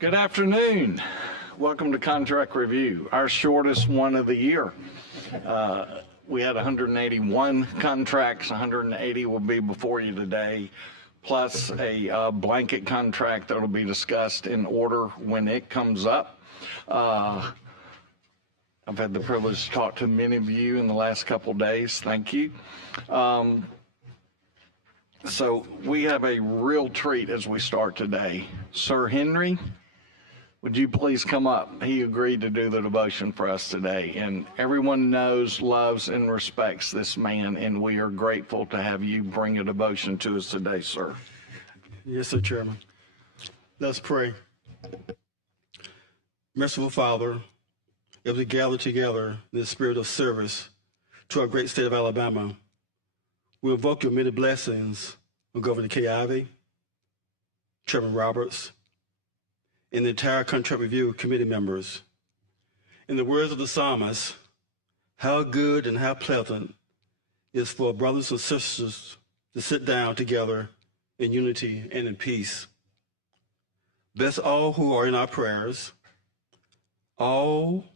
Good afternoon. Welcome to Contract Review, our shortest one of the year. We had 181 contracts, 180 will be before you today, plus a blanket contract that will be discussed in order when it comes up. I've had the privilege to talk to many of you in the last couple of days. Thank you. So we have a real treat as we start today. Sir Henry, would you please come up? He agreed to do the devotion for us today, and everyone knows, loves, and respects this man, and we are grateful to have you bring a devotion to us today, sir. Yes, sir, Chairman. Let's pray. Merciful Father, as we gather together in the spirit of service to our great state of Alabama, we invoke your many blessings on Governor Kay Ivey, Chairman Roberts, and the entire Contract Review Committee members. In the words of the psalmist, how good and how pleasant is for brothers and sisters to sit down together in unity and in peace. Bless all who are in our prayers, all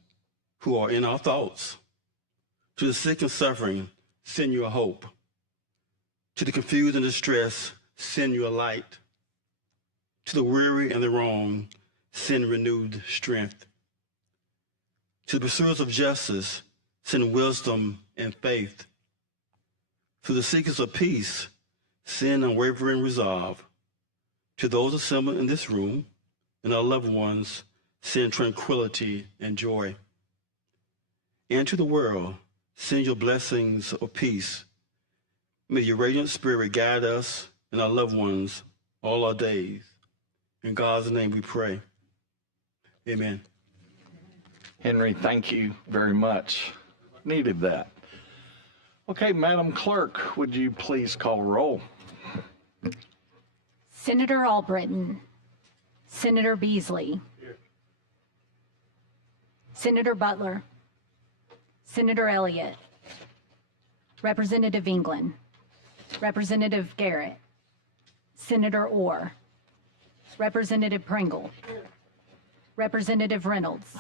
who are in our thoughts. To the sick and suffering, send your hope. To the confused and distressed, send your light. To the weary and the wrong, send renewed strength. To the pursuers of justice, send wisdom and faith. To the seekers of peace, send unwavering resolve. To those assembled in this room and our loved ones, send tranquility and joy. And to the world, send your blessings of peace. May your radiant spirit guide us and our loved ones all our days. In God's name we pray. Amen. Henry, thank you very much. Needed that. Okay, Madam Clerk, would you please call roll? Senator Albritton, Senator Beasley, here. Senator Butler, Senator Elliott, Representative England, Representative Garrett, Senator Orr, Representative Pringle, Representative Reynolds,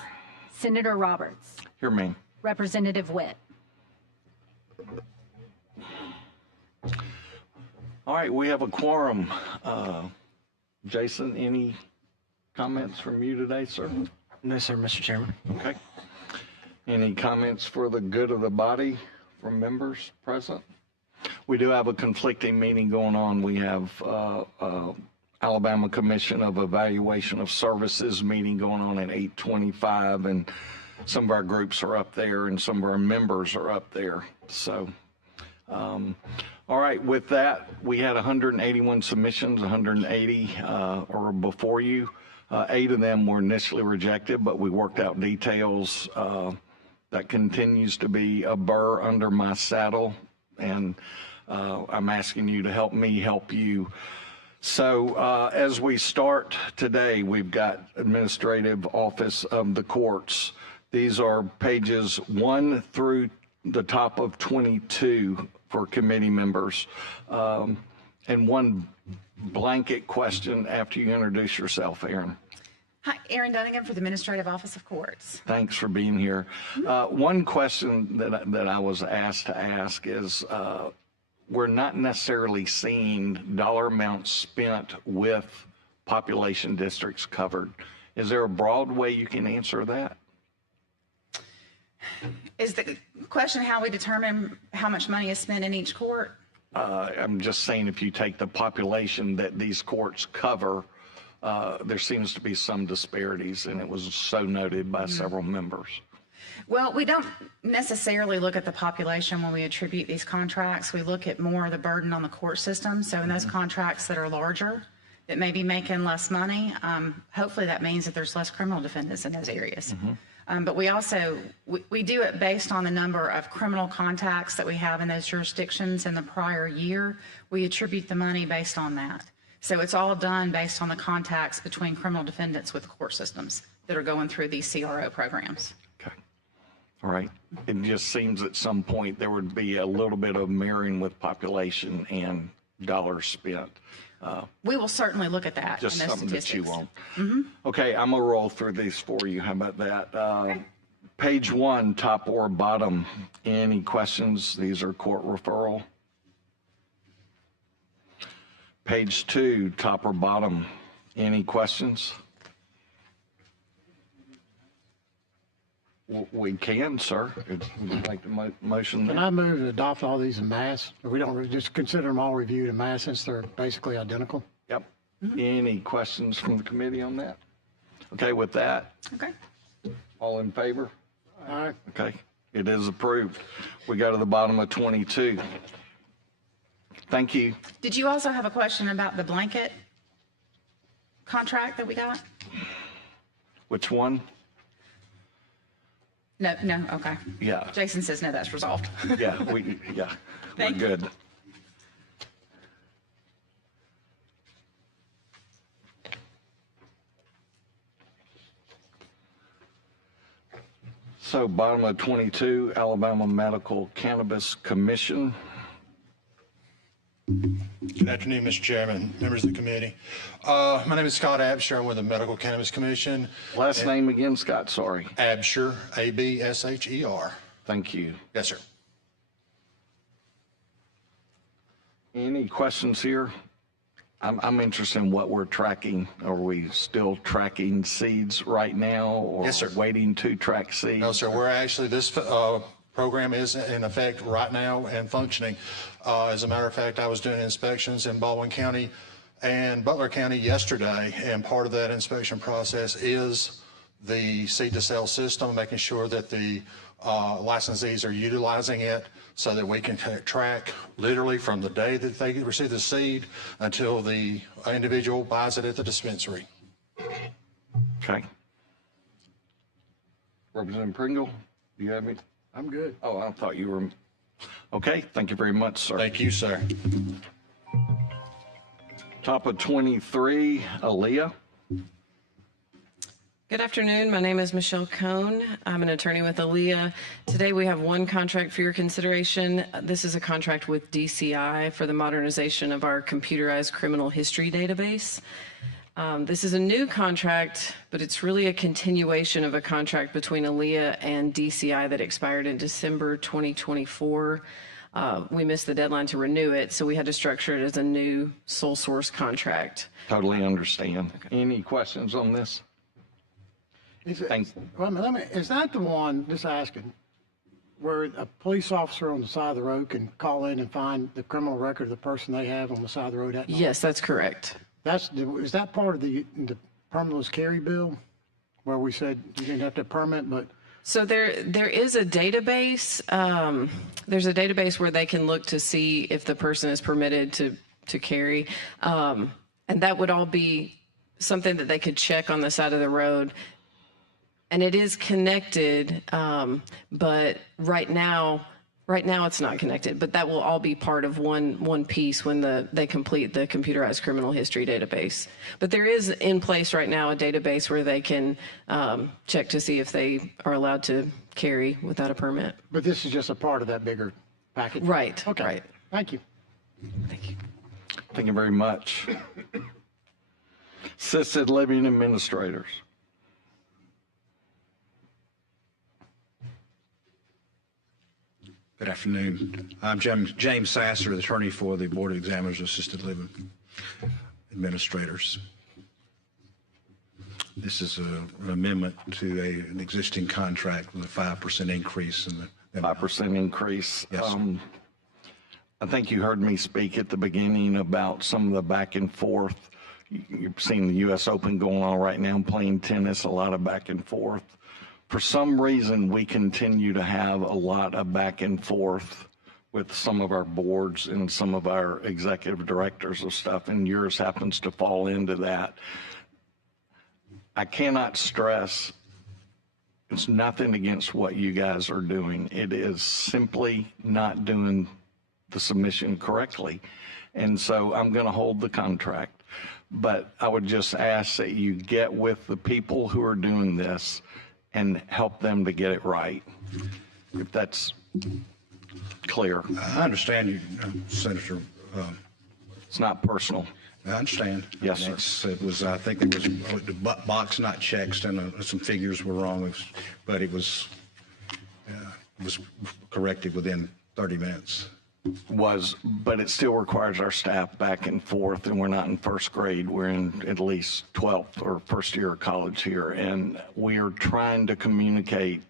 Senator Roberts. Here, ma'am. Representative Witt. All right, we have a quorum. Jason, any comments from you today, sir? No, sir, Mr. Chairman. Okay. Any comments for the good of the body from members present? We do have a conflicting meeting going on. We have Alabama Commission of Evaluation of Services meeting going on at 8:25, and some of our groups are up there and some of our members are up there. So, all right, with that, we had 181 submissions, 180 are before you. 8 of them were initially rejected, but we worked out details. That continues to be a burr under my saddle, and I'm asking you to help me help you. So as we start today, we've got Administrative Office of the Courts. These are pages 1 through the top of 22 for committee members. And one blanket question after you introduce yourself, Aaron. Hi, Erin Dunnigan for the Administrative Office of Courts. Thanks for being here. One question that I was asked to ask is, we're not necessarily seeing dollar amounts spent with population districts covered. Is there a broad way you can answer that? Is the question how we determine how much money is spent in each court? I'm just saying, if you take the population that these courts cover, there seems to be some disparities, and it was so noted by several members. Well, we don't necessarily look at the population when we attribute these contracts. We look at more of the burden on the court system. So in those contracts that are larger, that may be making less money, hopefully that means that there's less criminal defendants in those areas. But we also, we do it based on the number of criminal contacts that we have in those jurisdictions in the prior year. We attribute the money based on that. So it's all done based on the contacts between criminal defendants with court systems that are going through these CRO programs. Okay. All right. It just seems at some point there would be a little bit of marrying with population and dollars spent. We will certainly look at that. Just and those something that you statistics. want. Okay, I'm gonna roll through these for you. How about that? Page 1, top or bottom. Any questions? These are court referral. Page 2, top or bottom. Any questions? We can, sir. Would you like the motion? Can I move to adopt all these in mass? Or we don't just consider them all reviewed in mass since they're basically identical? Yep. Any questions from the committee on that? Okay, with that, Okay. all in favor? All right. Okay, it is approved. We go to the bottom of 22. Thank you. Did you also have a question about the blanket contract that we got? Which one? No, okay. Yeah, Jason says, no, that's resolved. yeah, we're Thank you. good. So bottom of 22, Alabama Medical Cannabis Commission. Good afternoon, Mr. Chairman, members of the committee. My name is Scott Absher. I'm with the Medical Cannabis Commission. Last name again, Scott, sorry. Absher, A-B-S-H-E-R. Thank you. Yes, sir. Any questions here? I'm interested in what we're tracking. Are we still tracking seeds right now? Or Yes, sir. waiting to track seeds? No, sir, we're actually, this program is in effect right now and functioning. As a matter of fact, I was doing inspections in Baldwin County and Butler County yesterday, and part of that inspection process is the seed to sale system, making sure that the licensees are utilizing it so that we can track literally from the day that they receive the seed until the individual buys it at the dispensary. Okay. Representative Pringle, do you have any? I'm good. Oh, I thought you were. Okay, thank you very much, sir. Thank you, sir. Top of 23, Aaliyah. Good afternoon. My name is Michelle Cohn. I'm an attorney with Aaliyah. Today we have one contract for your consideration. This is a contract with DCI for the modernization of our computerized criminal history database. This is a new contract, but it's really a continuation of a contract between Aaliyah and DCI that expired in December 2024. We missed the deadline to renew it, so we had to structure it as a new sole source contract. Totally understand. Any questions on this? Is it, Thanks. is that the one, just asking, where a police officer on the side of the road can call in and find the criminal record of the person they have on the side of the road? At night? Yes, that's correct. Is that part of the permitless carry bill where we said you didn't have to permit, but So there is a database. There's a database where they can look to see if the person is permitted to carry, and that would all be something that they could check on the side of the road. And it is connected, but right now it's not connected. But that will all be part of one piece when they complete the computerized criminal history database. But there is in place right now a database where they can check to see if they are allowed to carry without a permit. but this is just a part of that bigger package? Right. Okay. Right. Thank you. Thank you. Thank you very much. Assisted living administrators. Good afternoon. I'm James Sasser, the attorney for the Board of Examiners of Assisted Living Administrators. This is an amendment to an existing contract with a 5% increase in the 5% increase. Yes, sir. I think you heard me speak at the beginning about some of the back and forth. You've seen the U.S. Open going on right now, playing tennis, a lot of back and forth. For some reason, we continue to have a lot of back and forth with some of our boards and some of our executive directors of stuff, and yours happens to fall into that. I cannot stress, it's nothing against what you guys are doing. It is simply not doing the submission correctly. And so I'm going to hold the contract. But I would just ask that you get with the people who are doing this and help them to get it right, if that's clear. I understand you, Senator. It's not personal. I understand. Yes, sir. It was, I think there was the box not checked and some figures were wrong, but it was corrected within 30 minutes. But it still requires our staff back and forth, and we're not in first grade. We're in at least 12th or first year of college here, and we are trying to communicate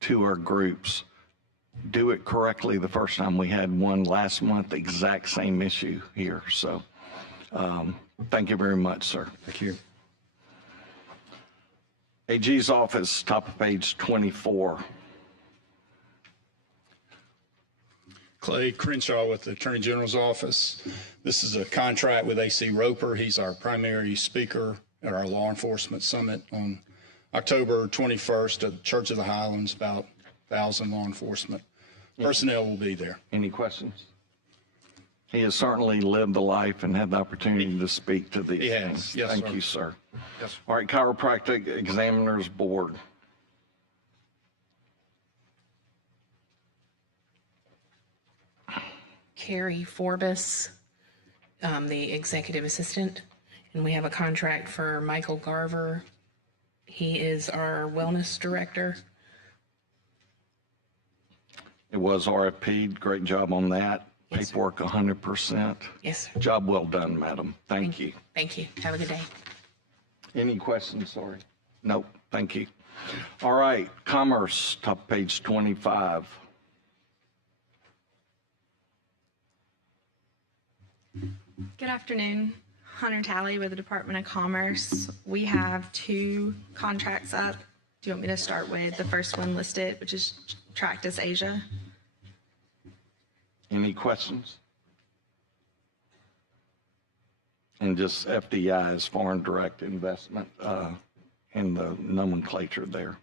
to our groups, do it correctly the first time. We had one last month, exact same issue here. So thank you very much, sir. Thank you. AG's office, top of page 24. Clay Crenshaw with the Attorney General's office. This is a contract with AC Roper. He's our primary speaker at our law enforcement summit on October 21st at the Church of the Highlands. About 1,000 law enforcement personnel will be there. Any questions? He has certainly lived the life and had the opportunity to speak to these He has. things. Yes, Thank sir. you, sir. Yes, sir. All right, Chiropractic Examiners Board. Carrie Forbes, the executive assistant, and we have a contract for Michael Garver. He is our wellness director. It was RFP'd. Great job on that. Yes, sir. Paperwork 100%. Yes, sir. Job well done, madam. Thank you. Thank you. Have a good day. Any questions? Sorry. Nope. Thank you. All right. Commerce, top page 25. Good afternoon. Hunter Talley with the Department of Commerce. We have 2 contracts up. Do you want me to start with the first one listed, which is Tractus Asia? Any questions? And just FDI is foreign direct investment in the nomenclature there.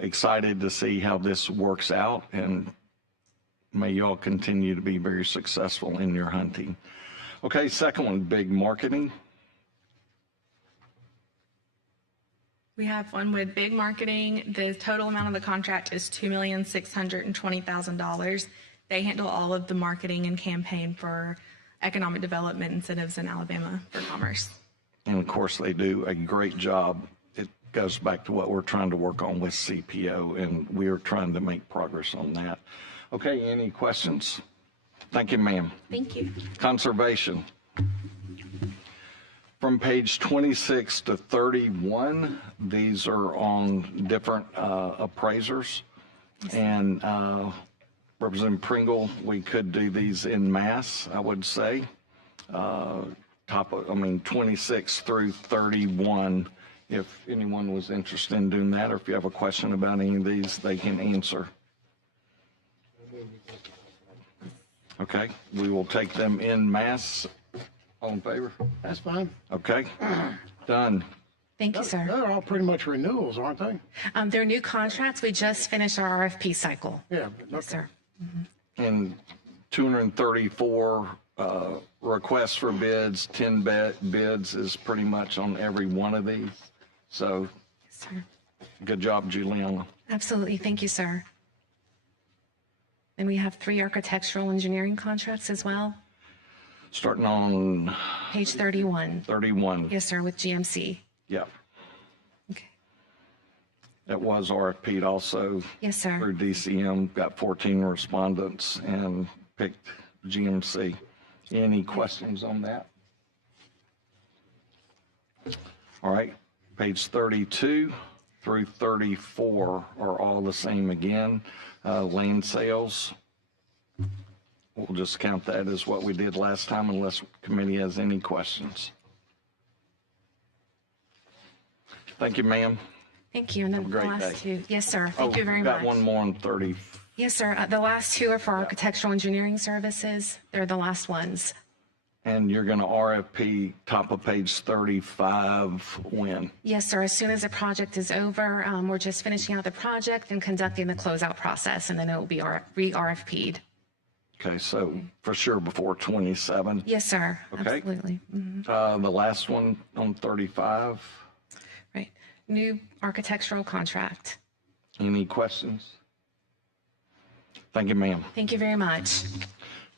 Excited to see how this works out, and may y'all continue to be very successful in your hunting. Okay, second one, big marketing. We have one with Big Marketing. The total amount of the contract is $2,620,000. They handle all of the marketing and campaign for economic development incentives in Alabama for commerce. And of course, they do a great job. It goes back to what we're trying to work on with CPO, and we are trying to make progress on that. Okay, any questions? Thank you, ma'am. Thank you. Conservation. From page 26 to 31, these are on different appraisers. And Representative Pringle, we could do these in mass, I would say. 26 through 31, if anyone was interested in doing that, or if you have a question about any of these, they can answer. Okay, we will take them in mass. All in favor? That's fine. Okay, done. Thank you, sir. They're all pretty much renewals, aren't they? They're new contracts. We just finished our RFP cycle. Yeah. Yes, sir. And 234 requests for bids, 10 bids is pretty much on every one of these. So Yes, sir. good job, Juliana. Absolutely. Thank you, sir. And we have 3 architectural engineering contracts as well. Starting on Page 31. 31. Yes, sir, with GMC. Yep. Okay. It was RFP'd also Yes, sir. through DCM, got 14 respondents and picked GMC. Any questions on that? All right, page 32 through 34 are all the same again. Land sales, we'll just count that as what we did last time unless committee has any questions. Thank you, ma'am. Thank you. And then the great last day. 2. Yes, sir. Thank you very got much. one more on 30. Yes, sir. The last 2 are for architectural engineering services. They're the last ones. And you're going to RFP top of page 35 when? Yes, sir. As soon as the project is over, we're just finishing out the project and conducting the closeout process, and then it will be re-RFP'd. Okay, so for sure before 27. Yes, sir. Okay. Absolutely. The last one on 35. Right. New architectural contract. Any questions? Thank you, ma'am. Thank you very much.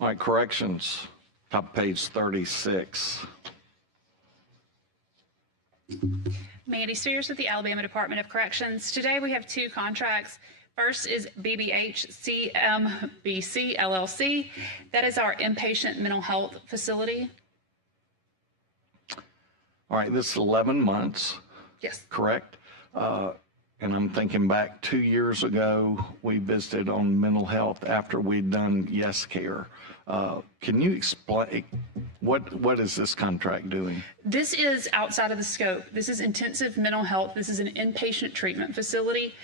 All right, corrections, top of page 36. Mandy Spears with the Alabama Department of Corrections. Today we have two contracts. First is BBH CMBC LLC. That is our inpatient mental health facility. All right, this is 11 months, Yes. correct? And I'm thinking back 2 years ago, we visited on mental health after we'd done Yes Care. Can you explain, what is this contract doing? This is outside of the scope. This is intensive mental health. This is an inpatient treatment facility.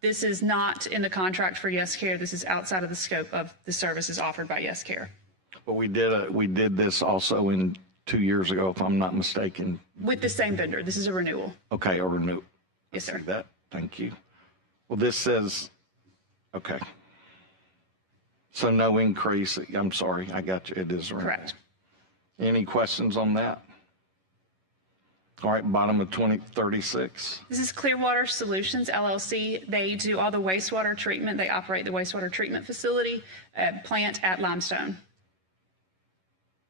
This is not in the contract for Yes Care. This is outside of the scope of the services offered by Yes Care. But we did this also in 2 years ago, if I'm not mistaken. With the same vendor. This is a renewal. Okay, a renew. Yes, sir. See that? Thank you. Well, this says, okay. So no increase. I'm sorry, I got you. It is a renewal. Correct. Any questions on that? All right, bottom of 2036. This is Clearwater Solutions LLC. They do all the wastewater treatment. They operate the wastewater treatment facility plant at Limestone.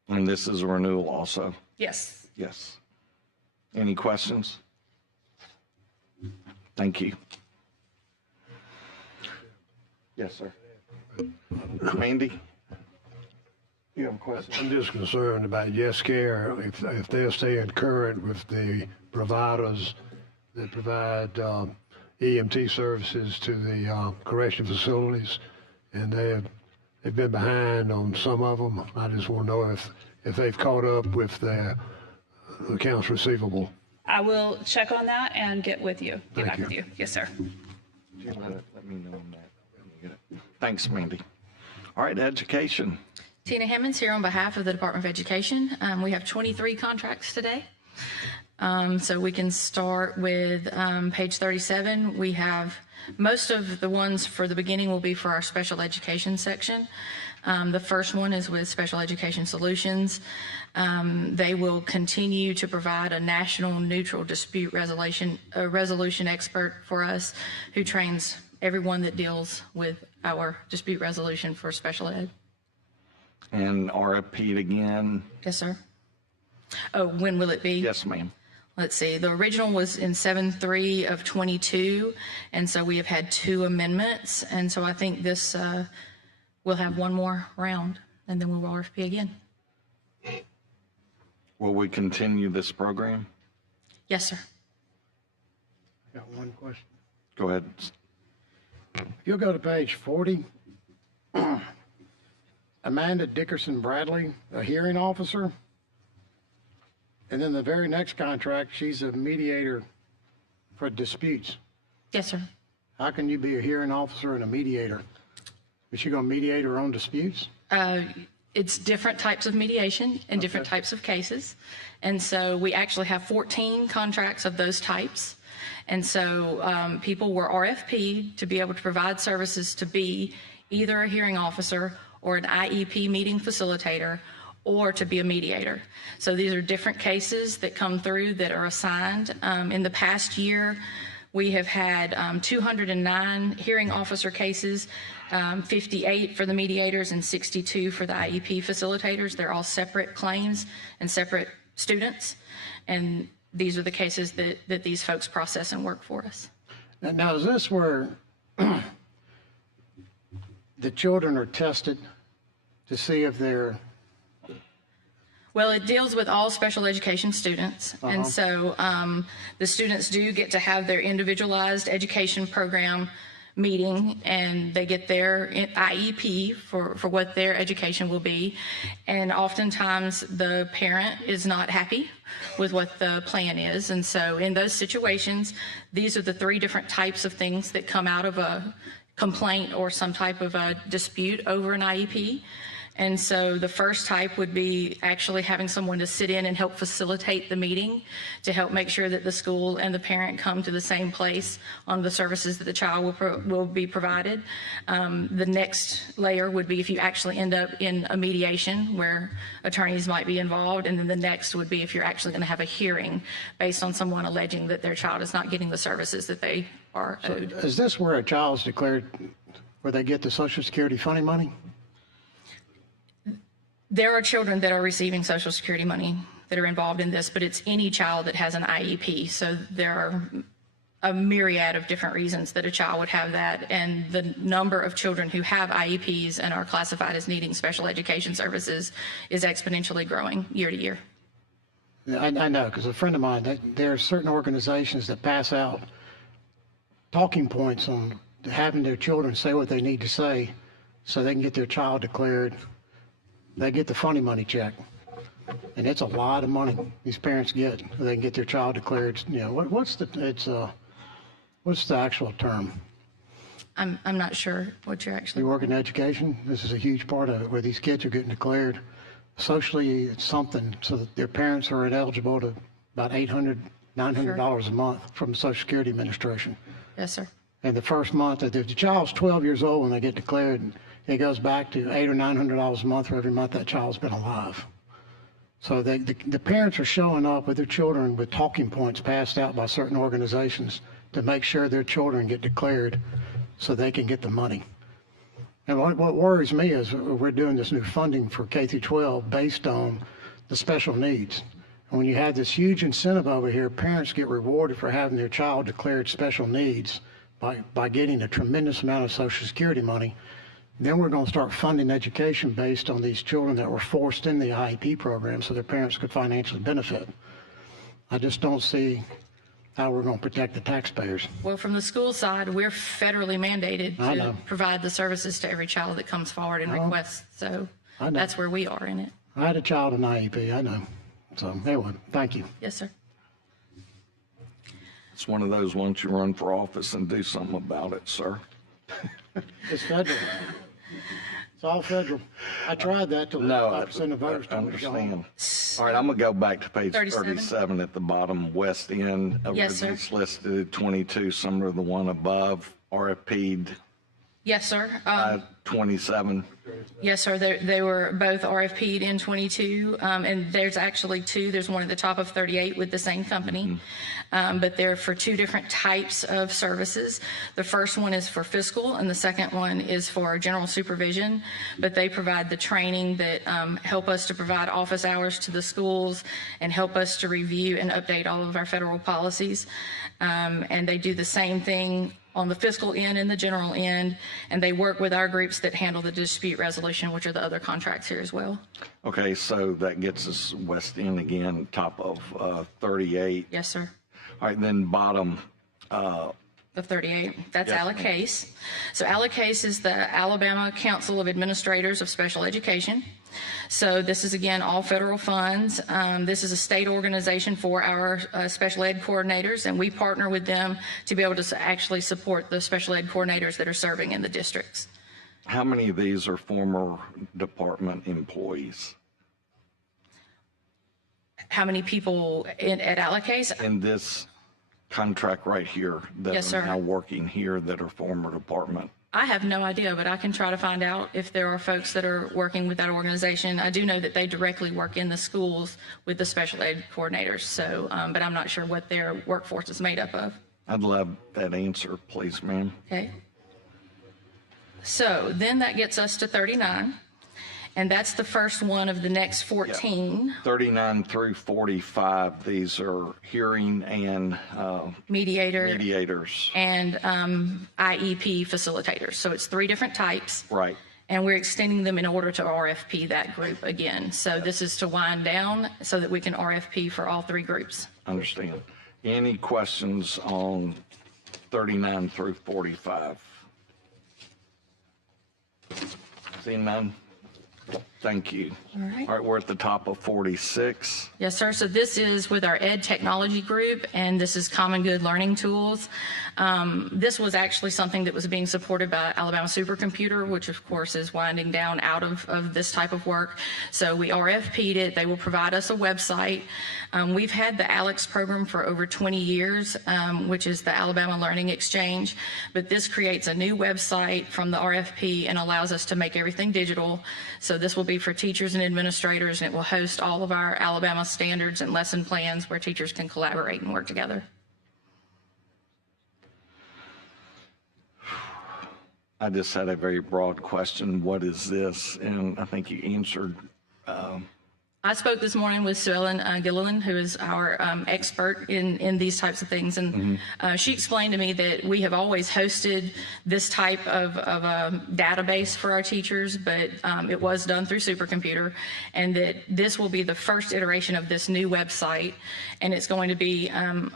And this is a renewal also. Yes. Yes. Any questions? Thank you. Yes, sir. Mandy? You have a question? I'm just concerned about Yes Care, if they're staying current with the providers that provide EMT services to the correction facilities, and they've been behind on some of them. I just want to know if they've caught up with their accounts receivable. I will check on that and get with you. Get back with you. Yes, sir. Let me know on that. Let me get it. Thanks, Mandy. All right, education. Tina Hammonds here on behalf of the Department of Education. We have 23 contracts today. So we can start with page 37. We have most of the ones for the beginning will be for our special education section. The first one is with Special Education Solutions. They will continue to provide a national neutral dispute resolution expert for us who trains everyone that deals with our dispute resolution for special ed. And RFP again. Yes, sir. Oh, when will it be? Yes, ma'am. Let's see, the original was in 7/3 of 22, and so we have had 2 amendments, and so I think this we'll have one more round, and then we'll RFP again. Will we continue this program? Yes, sir. Got one question. Go ahead. If you'll go to page 40, Amanda Dickerson Bradley, a hearing officer. And then the very next contract, she's a mediator for disputes. Yes, sir. How can you be a hearing officer and a mediator? Is she going to mediate her own disputes? It's different types of mediation and different types of cases. And so we actually have 14 contracts of those types. And so people were RFP'd to be able to provide services to be either a hearing officer or an IEP meeting facilitator or to be a mediator. So these are different cases that come through that are assigned. In the past year, we have had 209 hearing officer cases, 58 for the mediators and 62 for the IEP facilitators. They're all separate claims and separate students. And these are the cases that these folks process and work for us. Now, is this where the children are tested to see if they're... Well, it deals with all special education students. And so the students do get to have their individualized education program meeting, and they get their IEP for what their education will be. And oftentimes the parent is not happy with what the plan is. And so in those situations, these are the 3 different types of things that come out of a complaint or some type of a dispute over an IEP. And so the first type would be actually having someone to sit in and help facilitate the meeting to help make sure that the school and the parent come to the same place on the services that the child will be provided. The next layer would be if you actually end up in a mediation where attorneys might be involved. And then the next would be if you're actually going to have a hearing based on someone alleging that their child is not getting the services that they are owed. Is this where a child's declared, where they get the Social Security funding money? There are children that are receiving Social Security money that are involved in this, but it's any child that has an IEP. So there are a myriad of different reasons that a child would have that, and the number of children who have IEPs and are classified as needing special education services is exponentially growing year to year. I know, because a friend of mine, there are certain organizations that pass out talking points on having their children say what they need to say so they can get their child declared. They get the funny money check. And it's a lot of money these parents get so they can get their child declared. You know, what's the actual term? I'm not sure what you're actually. You work in education. This is a huge part of it, where these kids are getting declared socially it's something, so that their parents are ineligible to about $800, $900 a month from the Social Security Administration. Yes, sir. And the first month, if the child's 12 years old when they get declared, it goes back to $800 or $900 a month for every month that child's been alive. So the parents are showing up with their children with talking points passed out by certain organizations to make sure their children get declared so they can get the money. And what worries me is we're doing this new funding for K through 12 based on the special needs. And when you have this huge incentive over here, parents get rewarded for having their child declared special needs by getting a tremendous amount of Social Security money. Then we're going to start funding education based on these children that were forced in the IEP program so their parents could financially benefit. I just don't see how we're going to protect the taxpayers. Well, from the school side, we're federally mandated to provide the services to every child that comes forward and requests. So that's where we are in it. I had a child in IEP, I know. So anyway, thank you. Yes, sir. It's one of those, once you run for office and do something about it, sir. It's federal. It's all federal. I tried that till 5% of voters I told me to go home. understand. All right, I'm going to go back to page 37 at the bottom, West End. Yes, sir. It's listed 22, similar to the one above, RFP'd Yes, sir. 27. Yes, sir. They were both RFP'd in 22, and there's actually two. There's one at the top of 38 with the same company, but they're for two different types of services. The first one is for fiscal, and the second one is for general supervision, but they provide the training that help us to provide office hours to the schools and help us to review and update all of our federal policies, and they do the same thing on the fiscal end and the general end, and they work with our groups that handle the dispute resolution, which are the other contracts here as well. Okay, so that gets us West End again, top of 38. Yes, sir. All right, then bottom. Of 38, that's Yes, Alacase. So Alacase is the Alabama Council of Administrators of Special Education. So this is, again, all federal funds. This is a state organization for our special ed coordinators, and we partner with them to be able to actually support the special ed coordinators that are serving in the districts. How many of these are former department employees? How many people at Alacase? In this contract right here that Yes, are sir. now working here that are former department? I have no idea, but I can try to find out if there are folks that are working with that organization. I do know that they directly work in the schools with the special ed coordinators, so, but I'm not sure what their workforce is made up of. I'd love that answer, please, ma'am. Okay. So then that gets us to 39, and that's the first one of the next 14. 39 through 45, these are hearing and mediators. And IEP facilitators. So it's three different types. Right. And we're extending them in order to RFP that group again. So this is to wind down so that we can RFP for all three groups. Understand. Any questions on 39 through 45? Seeing none? Thank you. All right. All right, we're at the top of 46. Yes, sir. So this is with our Ed Technology Group, and this is Common Good Learning Tools. This was actually something that was being supported by Alabama Supercomputer, which of course is winding down out of this type of work. So we RFP'd it. They will provide us a website. We've had the ALEX program for over 20 years, which is the Alabama Learning Exchange, but this creates a new website from the RFP and allows us to make everything digital. So this will be for teachers and administrators, and it will host all of our Alabama standards and lesson plans where teachers can collaborate and work together. I just had a very broad question. What is this? And I think you answered I spoke this morning with Sue Ellen Gilliland, who is our expert in these types of things, and she explained to me that we have always hosted this type of a database for our teachers, but it was done through supercomputer, and that this will be the first iteration of this new website, and it's going to be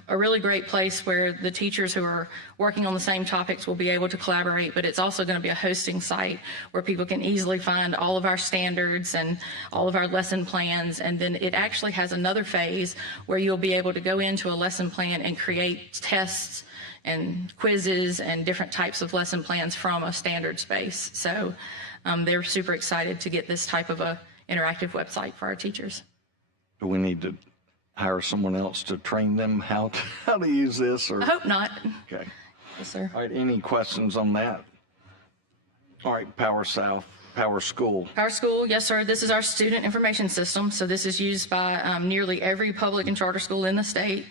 a really great place where the teachers who are working on the same topics will be able to collaborate, but it's also going to be a hosting site where people can easily find all of our standards and all of our lesson plans. And then it actually has another phase where you'll be able to go into a lesson plan and create tests and quizzes and different types of lesson plans from a standard space. So they're super excited to get this type of a interactive website for our teachers. Do we need to hire someone else to train them how to use this? Or? I hope not. Okay. Yes, sir. All right, any questions on that? All right, Power South, Power School. Power School, yes, sir. This is our student information system. So this is used by nearly every public and charter school in the state.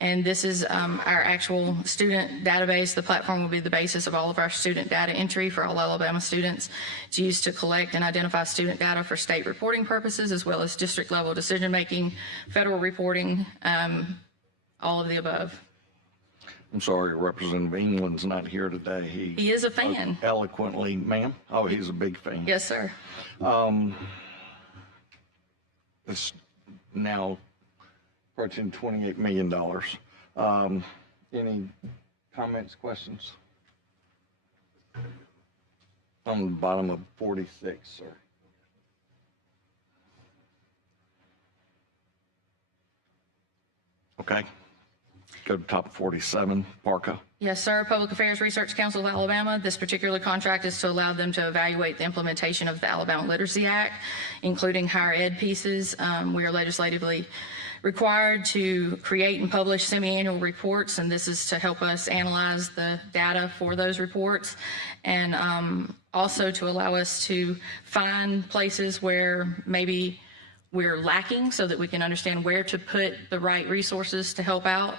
And this is our actual student database. The platform will be the basis of all of our student data entry for all Alabama students. It's used to collect and identify student data for state reporting purposes, as well as district level decision-making, federal reporting, all of the above. I'm sorry, Representative England's not here today. He is a fan. Eloquently, ma'am. Oh, he's a big fan. Yes, sir. It's now approaching $28 million. Any comments, questions? On the bottom of 46, sir. Okay. Go to top 47, Parka. Yes, sir. Public Affairs Research Council of Alabama. This particular contract is to allow them to evaluate the implementation of the Alabama Literacy Act, including higher ed pieces. We are legislatively required to create and publish semi-annual reports, and this is to help us analyze the data for those reports, and also to allow us to find places where maybe we're lacking so that we can understand where to put the right resources to help out.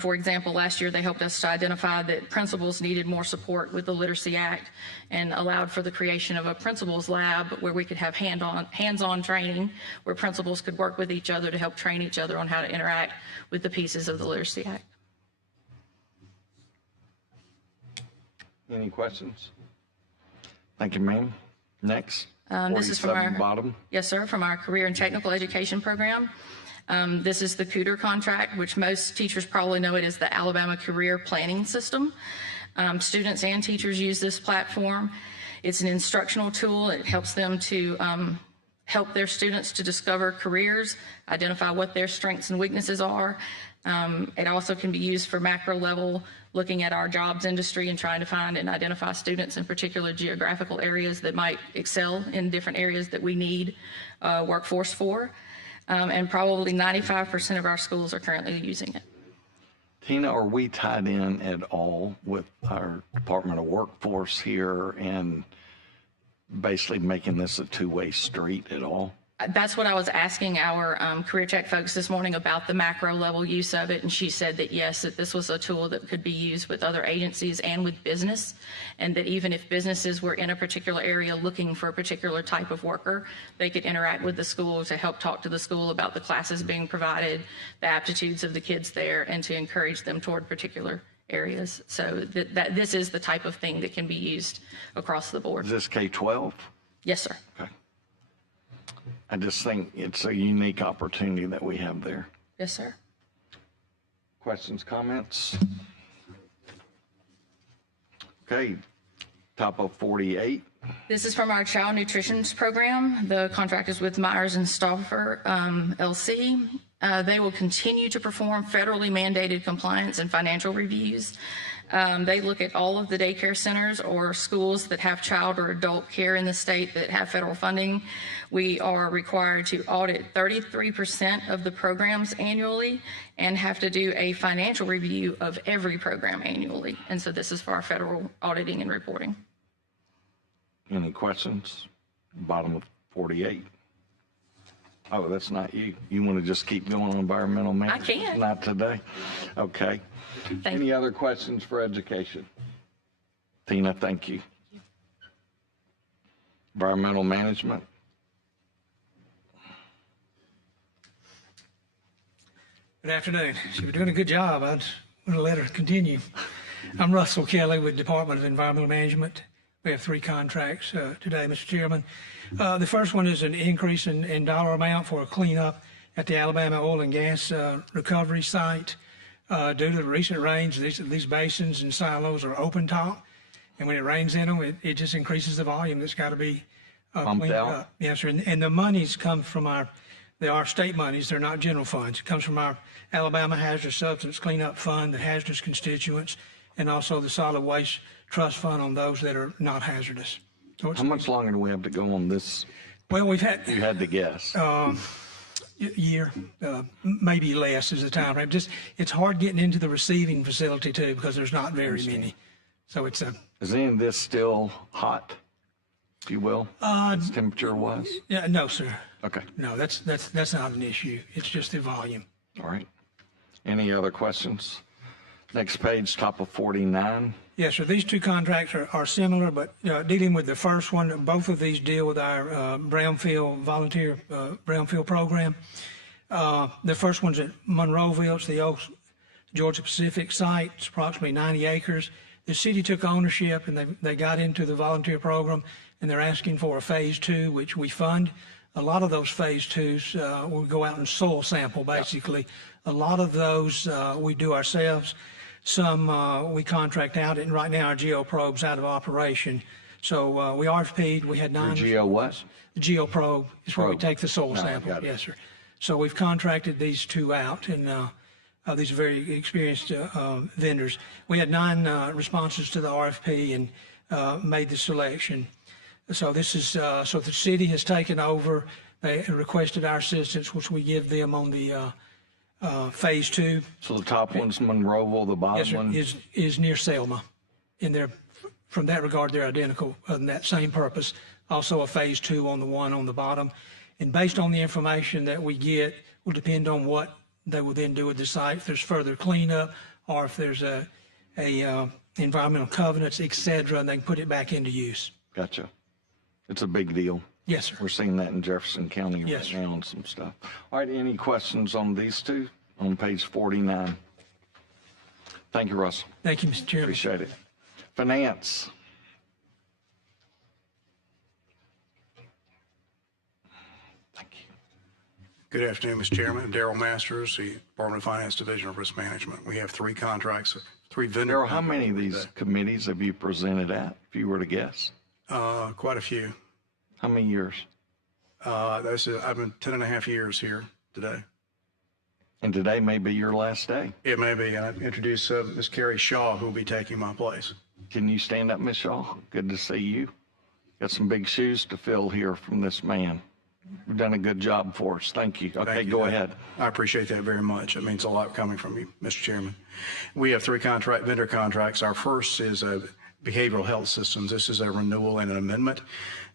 For example, last year they helped us to identify that principals needed more support with the Literacy Act and allowed for the creation of a principals lab where we could have hands-on training where principals could work with each other to help train each other on how to interact with the pieces of the Literacy Act. Any questions? Thank you, ma'am. Next. This is from our bottom. Yes, sir, from our Career and Technical Education Program. This is the CUTER contract, which most teachers probably know it as the Alabama Career Planning System. Students and teachers use this platform. It's an instructional tool. It helps them to help their students to discover careers, identify what their strengths and weaknesses are. It also can be used for macro level, looking at our jobs industry and trying to find and identify students in particular geographical areas that might excel in different areas that we need workforce for. And probably 95% of our schools are currently using it. Tina, are we tied in at all with our Department of Workforce here and basically making this a two-way street at all? That's what I was asking our career tech folks this morning about the macro level use of it. And she said that yes, that this was a tool that could be used with other agencies and with business. And that even if businesses were in a particular area looking for a particular type of worker, they could interact with the school to help talk to the school about the classes being provided, the aptitudes of the kids there, and to encourage them toward particular areas. So that this is the type of thing that can be used across the board. Is this K-12? Yes, sir. Okay. I just think it's a unique opportunity that we have there. Yes, sir. Questions, comments? Okay, top of 48. This is from our child nutrition program. The contract is with Myers and Stauffer, LC. They will continue to perform federally mandated compliance and financial reviews. They look at all of the daycare centers or schools that have child or adult care in the state that have federal funding. We are required to audit 33% of the programs annually and have to do a financial review of every program annually. And so this is for our federal auditing and reporting. Any questions? Bottom of 48. Oh, that's not you. You want to just keep going on environmental management? I can. Not today. Okay. Any other questions for education? Tina, thank you. Environmental management. Good afternoon. She was doing a good job. I'm going to let her continue. I'm Russell Kelly with Department of Environmental Management. We have 3 contracts today, Mr. Chairman. The first one is an increase in dollar amount for a cleanup at the Alabama oil and gas recovery site. Due to the recent rains, these basins and silos are open top, and when it rains in them, it just increases the volume that's got to be cleaned up. Yes, sir. And the monies come from they are state monies. They're not general funds. It comes from our Alabama Hazardous Substance Cleanup Fund, the hazardous constituents, and also the Solid Waste Trust Fund on those that are not hazardous. So how much longer do we have to go on this? Well, we've had. You had to guess. Year, maybe less is the time frame. Just it's hard getting into the receiving facility too because there's not very many. So it's a. Is any of this still hot, if you will, temperature wise? Yeah, no, sir. Okay. No, that's not an issue. It's just the volume. All right. Any other questions? Next page, top of 49. Yes, sir. These 2 contracts are similar, but dealing with the first one, both of these deal with our brownfield volunteer brownfield program. The first one's at Monroeville. It's the old Georgia Pacific site. It's approximately 90 acres. The city took ownership and they got into the volunteer program, and they're asking for a phase 2, which we fund. A lot of those phase 2s will go out and soil sample, basically. Yep. A lot of those we do ourselves. Some we contract out, and right now our geoprobe's out of operation. So we RFP'd. We had 9. Your geo what? The geoprobe is where we take the soil sample. Yes, sir. So we've contracted these 2 out, and these are very experienced vendors. We had 9 responses to the RFP and made the selection. So this is so the city has taken over. They requested our assistance, which we give them on the phase 2. So the top one's Monroeville, the bottom one is near Selma. And they're from that regard, they're identical in that same purpose. Also a phase 2 on the one on the bottom. And based on the information that we get, will depend on what they will then do with the site. If there's further cleanup or if there's a environmental covenants, et cetera, and they can put it back into use. Gotcha. It's a big deal. Yes, sir. We're seeing that in Jefferson County right now on some stuff. All right, any questions on these 2 on page 49? Thank you, Russell. Thank you, Mr. Chairman. Appreciate it. Finance. Thank you. Good afternoon, Mr. Chairman. Darrell Masters, the Department of Finance Division of Risk Management. We have 3 contracts, 3 vendor. Darrell, how many of these committees have you presented at, if you were to guess? Quite a few. How many years? I've been 10.5 years here today. And today may be your last day. It may be. I introduce Ms. Carrie Shaw, who will be taking my place. Can you stand up, Ms. Shaw? Good to see you. Got some big shoes to fill here from this man. You've done a good job for us. Thank you. Okay, Thank you. Go ahead. I appreciate that very much. It means a lot coming from you, Mr. Chairman. We have 3 vendor contracts. Our first is behavioral health systems. This is a renewal and an amendment.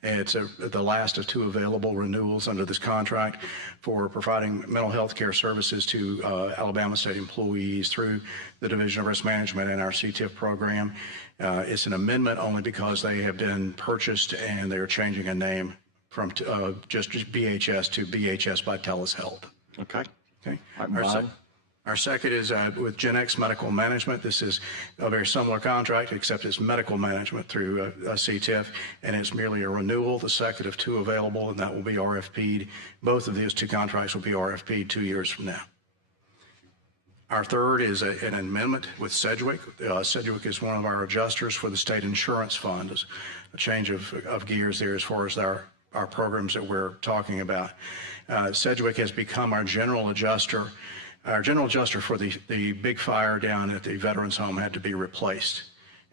It's the last of 2 available renewals under this contract for providing mental health care services to Alabama State employees through the Division of Risk Management and our CTIF program. It's an amendment only because they have been purchased and they're changing a name from just BHS to BHS by TELUS Health. Okay. Okay. Our second is with Gen X Medical Management. This is a very similar contract, except it's medical management through a CTIF, and it's merely a renewal, the second of 2 available, and that will be RFP'd. Both of these 2 contracts will be RFP'd 2 years from now. Our third is an amendment with Sedgwick. Sedgwick is one of our adjusters for the state insurance fund. It's a change of gears there as far as our programs that we're talking about. Sedgwick has become our general adjuster. Our general adjuster for the big fire down at the Veterans Home had to be replaced.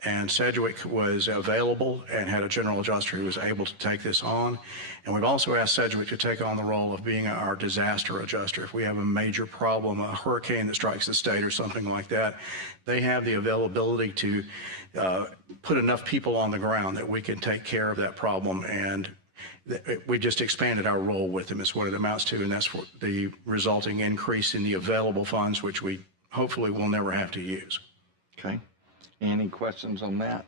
And Sedgwick was available and had a general adjuster who was able to take this on. And we've also asked Sedgwick to take on the role of being our disaster adjuster. If we have a major problem, a hurricane that strikes the state or something like that, they have the availability to put enough people on the ground that we can take care of that problem. And we just expanded our role with them is what it amounts to, and that's what the resulting increase in the available funds, which we hopefully will never have to use. Okay. Any questions on that?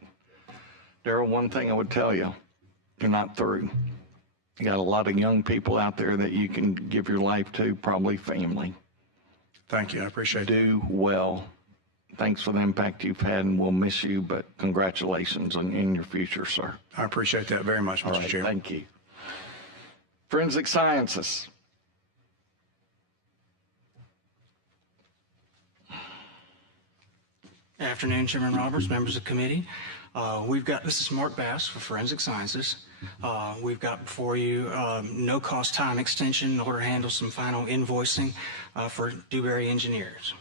Darrell, one thing I would tell you, you're not through. You got a lot of young people out there that you can give your life to, probably family. Thank you. I appreciate it. Do well. Thanks for the impact you've had, and we'll miss you, but congratulations in your future, sir. I appreciate that very much, All Mr. right, Chairman. thank you. Forensic Sciences. Good afternoon, Chairman Roberts, members of the committee. This is Mark Bass for Forensic Sciences. We've got before you no-cost time extension in order to handle some final invoicing for Dewberry Engineers.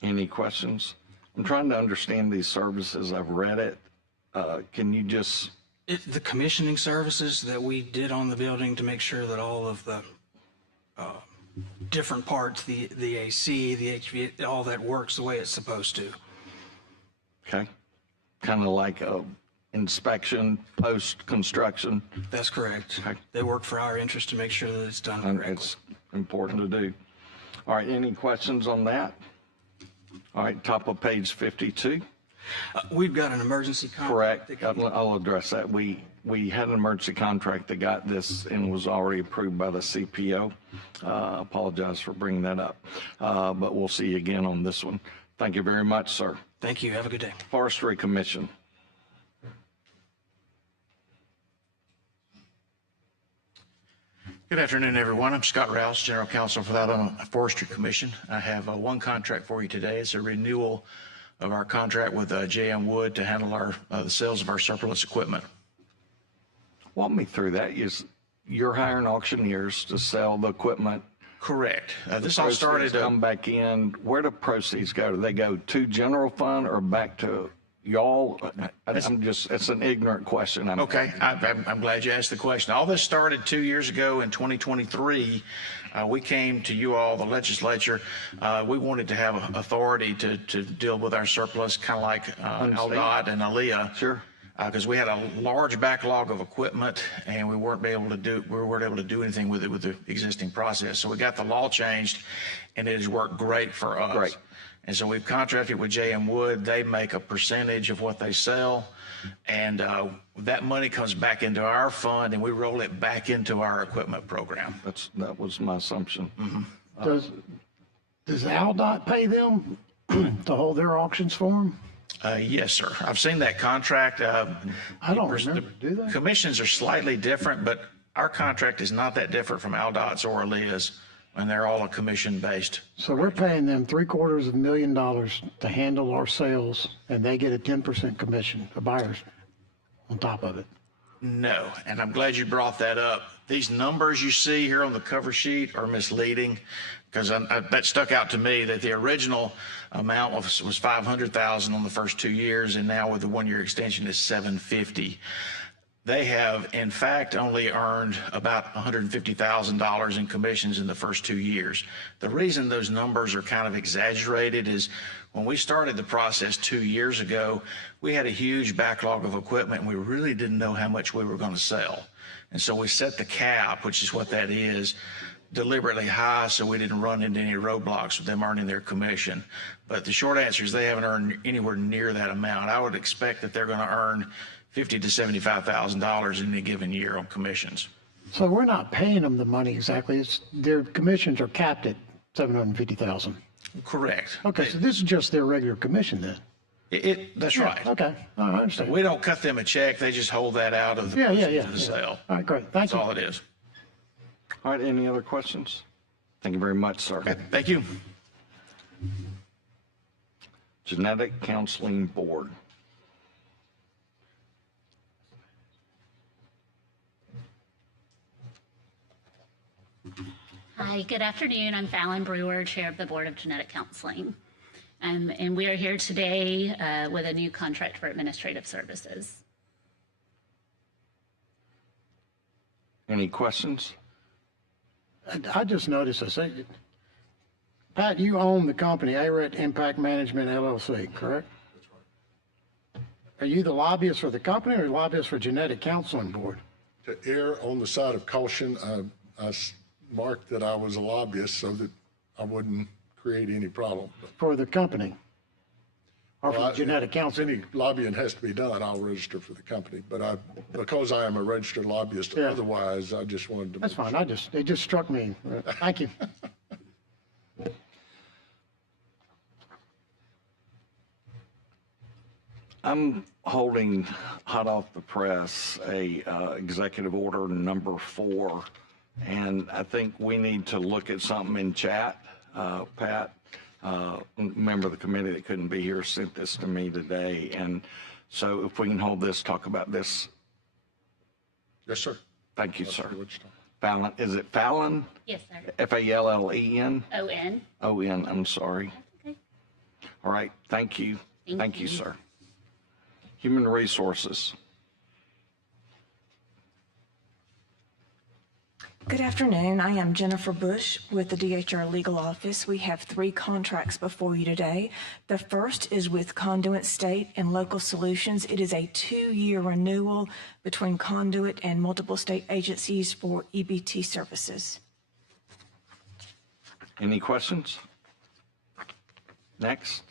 Any questions? I'm trying to understand these services. I've read it. Can you just... The commissioning services that we did on the building to make sure that all of the different parts, the AC, the HVAC, all that works the way it's supposed to. Okay. Kind of like a inspection post-construction. That's correct. Okay. They work for our interest to make sure that it's done And correctly. it's important to do. All right, any questions on that? All right, top of page 52. We've got an emergency contract. Correct. I'll address that. We had an emergency contract that got this and was already approved by the CPO. Apologize for bringing that up. But we'll see you again on this one. Thank you very much, sir. Thank you. Have a good day. Forestry Commission. Good afternoon, everyone. I'm Scott Rouse, General Counsel for the Alabama Forestry Commission. I have one contract for you today. It's a renewal of our contract with J.M. Wood to handle the sales of our surplus equipment. Walk me through that. You're hiring auctioneers to sell the equipment. Correct. This The all started. proceeds come back in. Where do proceeds go? Do they go to general fund or back to y'all? It's an ignorant question. Okay, I'm glad you asked the question. All this started 2 years ago in 2023. We came to you all, the legislature. We wanted to have authority to deal with our surplus, kind of like ALDOT and ALEA. Sure. Because we had a large backlog of equipment and we weren't able to do anything with it with the existing process. So we got the law changed, and it has worked great for us. Great. And so we've contracted with J.M. Wood. They make a percentage of what they sell, and that money comes back into our fund, and we roll it back into our equipment program. That was my assumption. Mm-hmm. Does ALDOT pay them to hold their auctions for them? Yes, sir. I've seen that contract. I don't remember. Do they? Commissions are slightly different, but our contract is not that different from ALDOT's or ALEA's, and they're all a commission-based. So we're paying them $750,000 to handle our sales, and they get a 10% commission, the buyers, on top of it. No, and I'm glad you brought that up. These numbers you see here on the cover sheet are misleading, because that stuck out to me that the original amount was $500,000 on the first 2 years, and now with the 1 year extension is $750,000. They have, in fact, only earned about $150,000 in commissions in the first 2 years. The reason those numbers are kind of exaggerated is when we started the process 2 years ago, we had a huge backlog of equipment, and we really didn't know how much we were going to sell. And so we set the cap, which is what that is, deliberately high so we didn't run into any roadblocks with them earning their commission. But the short answer is they haven't earned anywhere near that amount. I would expect that they're going to earn $50,000 to $75,000 in a given year on commissions. So we're not paying them the money exactly. Their commissions are capped at $750,000. Correct. Okay, so this is just their regular commission then. That's right. Okay, I understand. We don't cut them a check. They just hold that out of the the sale. All right, great. Thank That's you. all it is. All right, any other questions? Thank you very much, sir. Okay, thank you. Genetic Counseling Board. Hi, good afternoon. I'm Fallon Brewer, Chair of the Board of Genetic Counseling. And we are here today with a new contract for administrative services. Any questions? I just noticed this. Pat, you own the company, ARET Impact Management LLC, correct? That's right. Are you the lobbyist for the company or lobbyist for Genetic Counseling Board? To err on the side of caution, I marked that I was a lobbyist so that I wouldn't create any problem. For the company? Or for Genetic Counseling? If any lobbying has to be done, I'll register for the company. But because I am a registered lobbyist, otherwise, I just wanted to. That's fine. It just struck me. Thank you. I'm holding hot off the press a executive order number 4, and I think we need to look at something in chat. Pat, member of the committee that couldn't be here, sent this to me today, and so if we can hold this, talk about this. Yes, sir. Thank you, sir. Fallon, is it Fallon? Yes, sir. Fallen? O-N. O-N, I'm sorry. Okay. All right, thank you. Thank you, you. sir. Human Resources. Good afternoon. I am Jennifer Bush with the DHR Legal Office. We have 3 contracts before you today. The first is with Conduit State and Local Solutions. It is a 2-year renewal between Conduit and multiple state agencies for EBT services. Any questions? Next.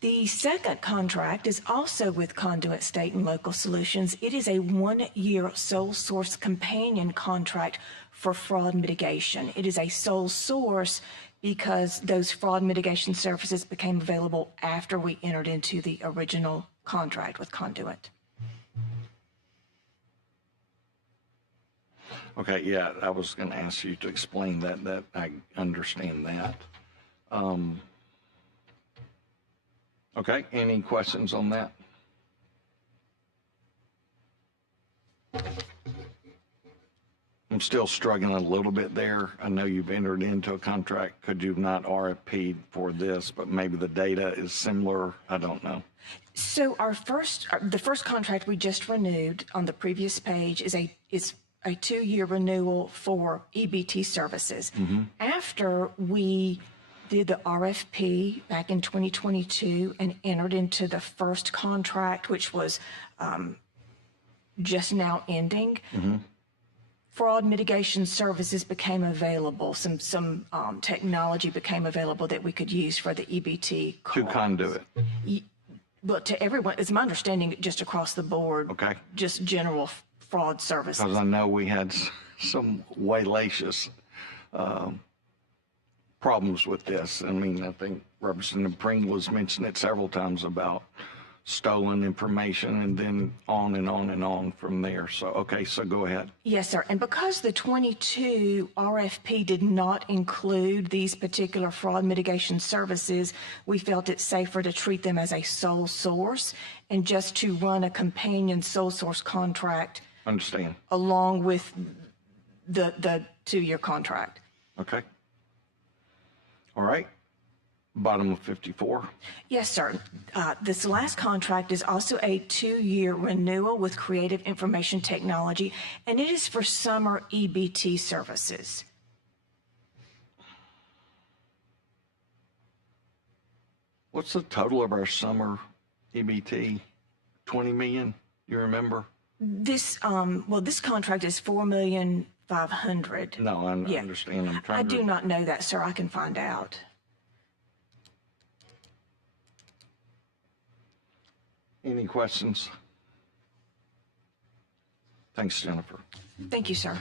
The second contract is also with Conduit State and Local Solutions. It is a 1-year sole source companion contract for fraud mitigation. It is a sole source because those fraud mitigation services became available after we entered into the original contract with Conduit. Okay, yeah, I was going to ask you to explain that I understand that. Okay, any questions on that? I'm still struggling a little bit there. I know you've entered into a contract. Could you not RFP for this, but maybe the data is similar? I don't know. So the first contract we just renewed on the previous page is a 2-year renewal for EBT services. After we did the RFP back in 2022 and entered into the first contract, which was just now ending, fraud mitigation services became available. Some technology became available that we could use for the EBT calls. To Conduit. But to everyone, it's my understanding just across the board. Okay. Just general fraud services. Because I know we had some wallacious problems with this. I mean, I think Representative Pringle has mentioned it several times about stolen information and then on and on and on from there. So, okay, so go ahead. Yes, sir. And because the 22 RFP did not include these particular fraud mitigation services, we felt it safer to treat them as a sole source and just to run a companion sole source contract. Understand. Along with the 2-year contract. Okay. All right. Bottom of 54. Yes, sir. This last contract is also a 2-year renewal with Creative Information Technology, and it is for summer EBT services. What's the total of our summer EBT? 20 million, you remember? This contract is $4,500,000. No, I understand. I'm trying I do not know that, sir. I can find out. Any questions? Thanks, Jennifer. Thank you, sir.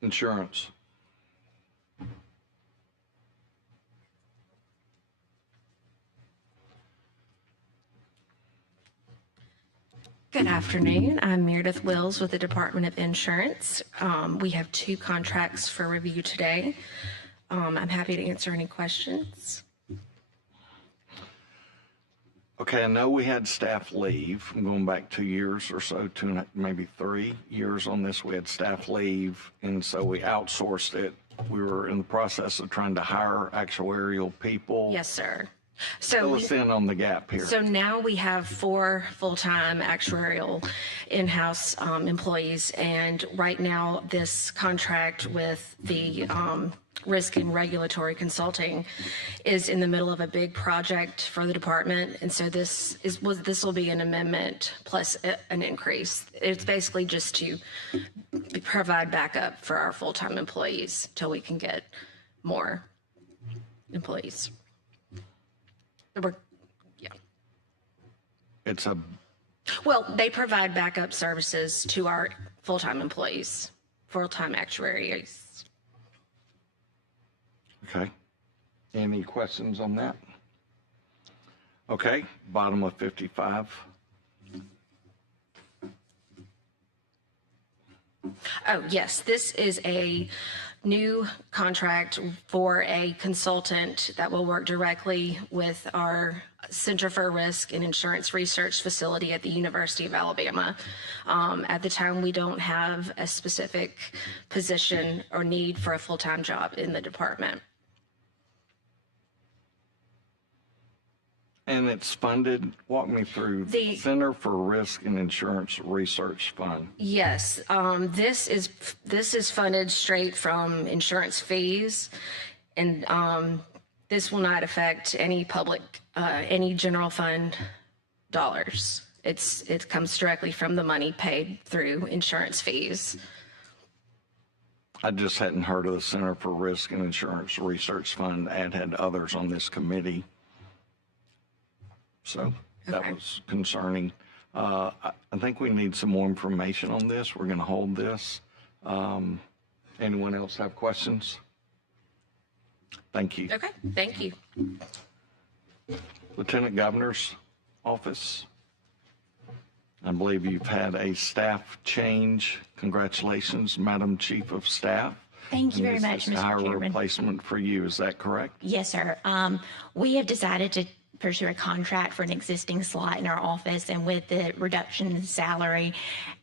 Insurance. Good afternoon. I'm Meredith Wills with the Department of Insurance. We have 2 contracts for review today. I'm happy to answer any questions. Okay, I know we had staff leave. I'm going back 2 years or so, maybe 3 years on this. We had staff leave, and so we outsourced it. We were in the process of trying to hire actuarial people. Yes, sir. Fill us in on the gap here. So now we have 4 full-time actuarial in-house employees, and right now this contract with the risk and regulatory consulting is in the middle of a big project for the department, and so this will be an amendment plus an increase. It's basically just to provide backup for our full-time employees till we can get more employees. Well, they provide backup services to our full-time employees, full-time actuaries. Okay. Any questions on that? Okay, bottom of 55. Oh, yes, this is a new contract for a consultant that will work directly with our Center for Risk and Insurance Research facility at the University of Alabama. At the time, we don't have a specific position or need for a full-time job in the department. And it's funded, walk me through, The Center for Risk and Insurance Research Fund. Yes, this is funded straight from insurance fees, and this will not affect any public, any general fund dollars. It comes directly from the money paid through insurance fees. I just hadn't heard of the Center for Risk and Insurance Research Fund and had others on this committee. So that was concerning. I think we need some more information on this. We're going to hold this. Anyone else have questions? Thank you. Okay, thank you. Lieutenant Governor's Office. I believe you've had a staff change. Congratulations, Madam Chief of Staff. Thank you very much, Mr. Mr. Hire Chairman. replacement for you, is that correct? Yes, sir. We have decided to pursue a contract for an existing slot in our office, and with the reduction in salary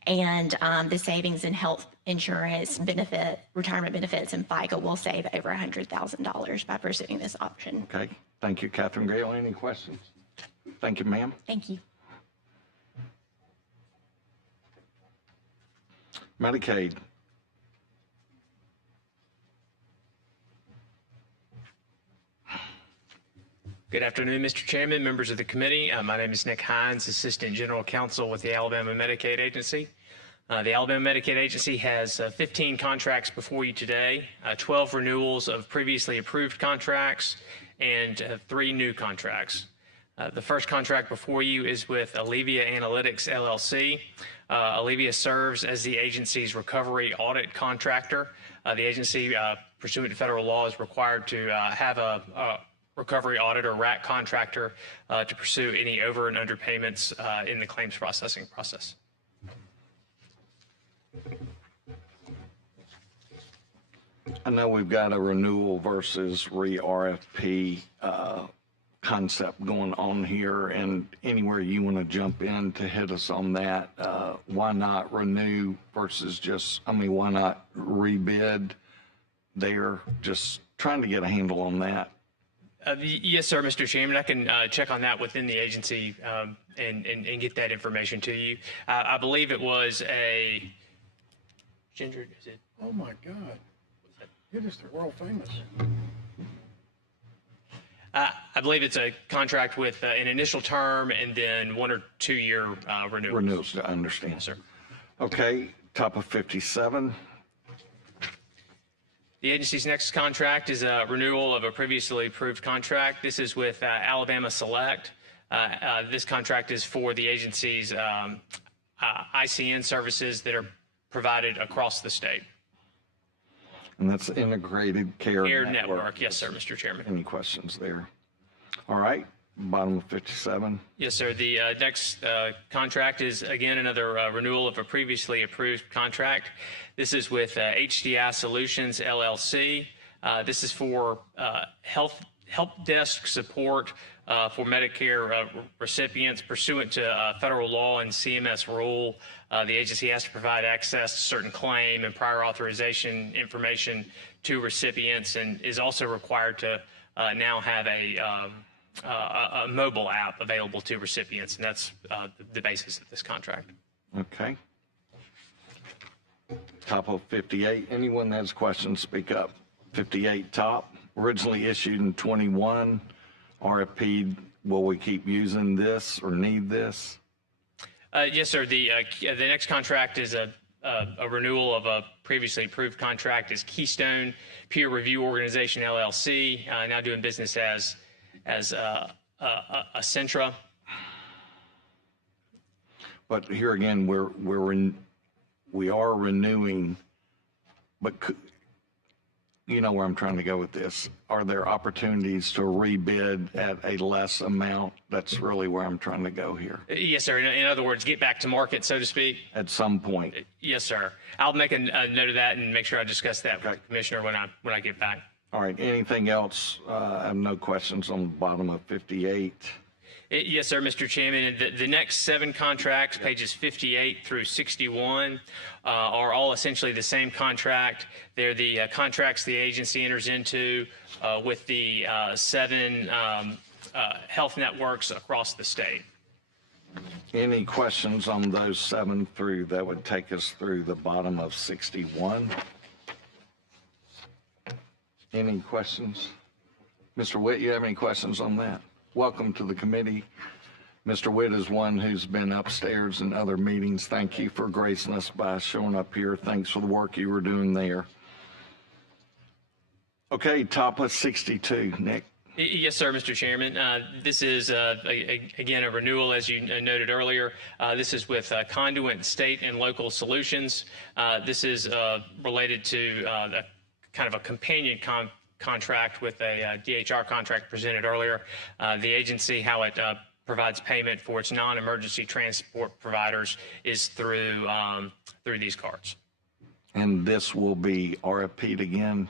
and the savings in health insurance benefit, retirement benefits, and FICA, we'll save over $100,000 by pursuing this option. Okay, thank you, Catherine Gale. Any questions? Thank you, ma'am. Thank you. Medicaid. Good afternoon, Mr. Chairman, members of the committee. My name is Nick Hines, Assistant General Counsel with the Alabama Medicaid Agency. The Alabama Medicaid Agency has 15 contracts before you today, 12 renewals of previously approved contracts, and 3 new contracts. The first contract before you is with Allevia Analytics, LLC. Allevia serves as the agency's recovery audit contractor. The agency, pursuant to federal law, is required to have a recovery audit or RAC contractor to pursue any over and under payments in the claims processing process. I know we've got a renewal versus re-RFP concept going on here, and anywhere you want to jump in to hit us on that, why not renew versus just, why not rebid there? Just trying to get a handle on that. Yes, sir, Mr. Chairman. I can check on that within the agency and get that information to you. I believe it was a Ginger. Is it? Oh my God! It is the world famous. I believe it's a contract with an initial term and then 1 or 2 year renewals. Renewals, I understand. Yes, sir. Okay, top of 57. The agency's next contract is a renewal of a previously approved contract. This is with Alabama Select. This contract is for the agency's ICN services that are provided across the state. And that's Integrated Care Network. Yes, sir, Mr. Chairman. Any questions there? All right, bottom of 57. Yes, sir. The next contract is, again, another renewal of a previously approved contract. This is with HDI Solutions, LLC. This is for help desk support for Medicare recipients pursuant to federal law and CMS rule. The agency has to provide access to certain claim and prior authorization information to recipients, and is also required to now have a mobile app available to recipients, and that's the basis of this contract. Okay. Top of 58. Anyone that has questions, speak up. 58 top. Originally issued in 21. RFP, will we keep using this or need this? Yes, sir. The next contract is a renewal of a previously approved contract. Is Keystone Peer Review Organization, LLC, now doing business as Centra. But here again, we are renewing, but you know where I'm trying to go with this. Are there opportunities to rebid at a less amount? That's really where I'm trying to go here. Yes, sir. In other words, get back to market, so to speak. At some point. Yes, sir. I'll make a note of that and make sure I discuss that with the commissioner when I get back. All right. Anything else? I have no questions on the bottom of 58. Yes, sir, Mr. Chairman. The next 7 contracts, pages 58 through 61, are all essentially the same contract. They're the contracts the agency enters into with the 7 health networks across the state. Any questions on those 7 through that would take us through the bottom of 61? Any questions? Mr. Witt, you have any questions on that? Welcome to the committee. Mr. Witt is one who's been upstairs in other meetings. Thank you for gracing us by showing up here. Thanks for the work you were doing there. Okay, top of 62, Nick. Yes, sir, Mr. Chairman. This is, again, a renewal, as you noted earlier. This is with Conduent State and Local Solutions. This is related to kind of a companion contract with a DHR contract presented earlier. The agency, how it provides payment for its non-emergency transport providers is through these cards. And this will be RFP'd again?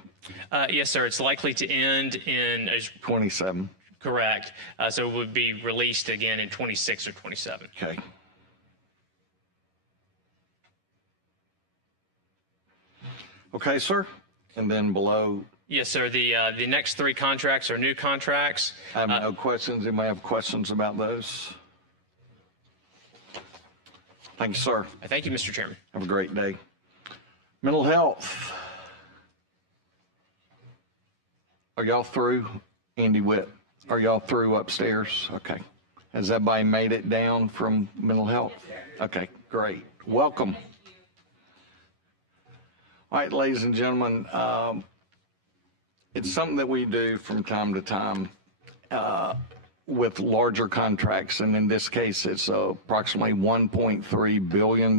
Yes, sir. It's likely to end in 27. Correct. So it would be released again in 26 or 27. Okay. Okay, sir. And then below. Yes, sir. The next 3 contracts are new contracts. I have no questions. Anybody have questions about those? Thank you, sir. Thank you, Mr. Chairman. Have a great day. Mental health. Are y'all through? Andy Witt, are y'all through upstairs? Okay. Has everybody made it down from mental health? Okay, great. Welcome. All right, ladies and gentlemen, it's something that we do from time to time with larger contracts, and in this case, it's approximately $1.3 billion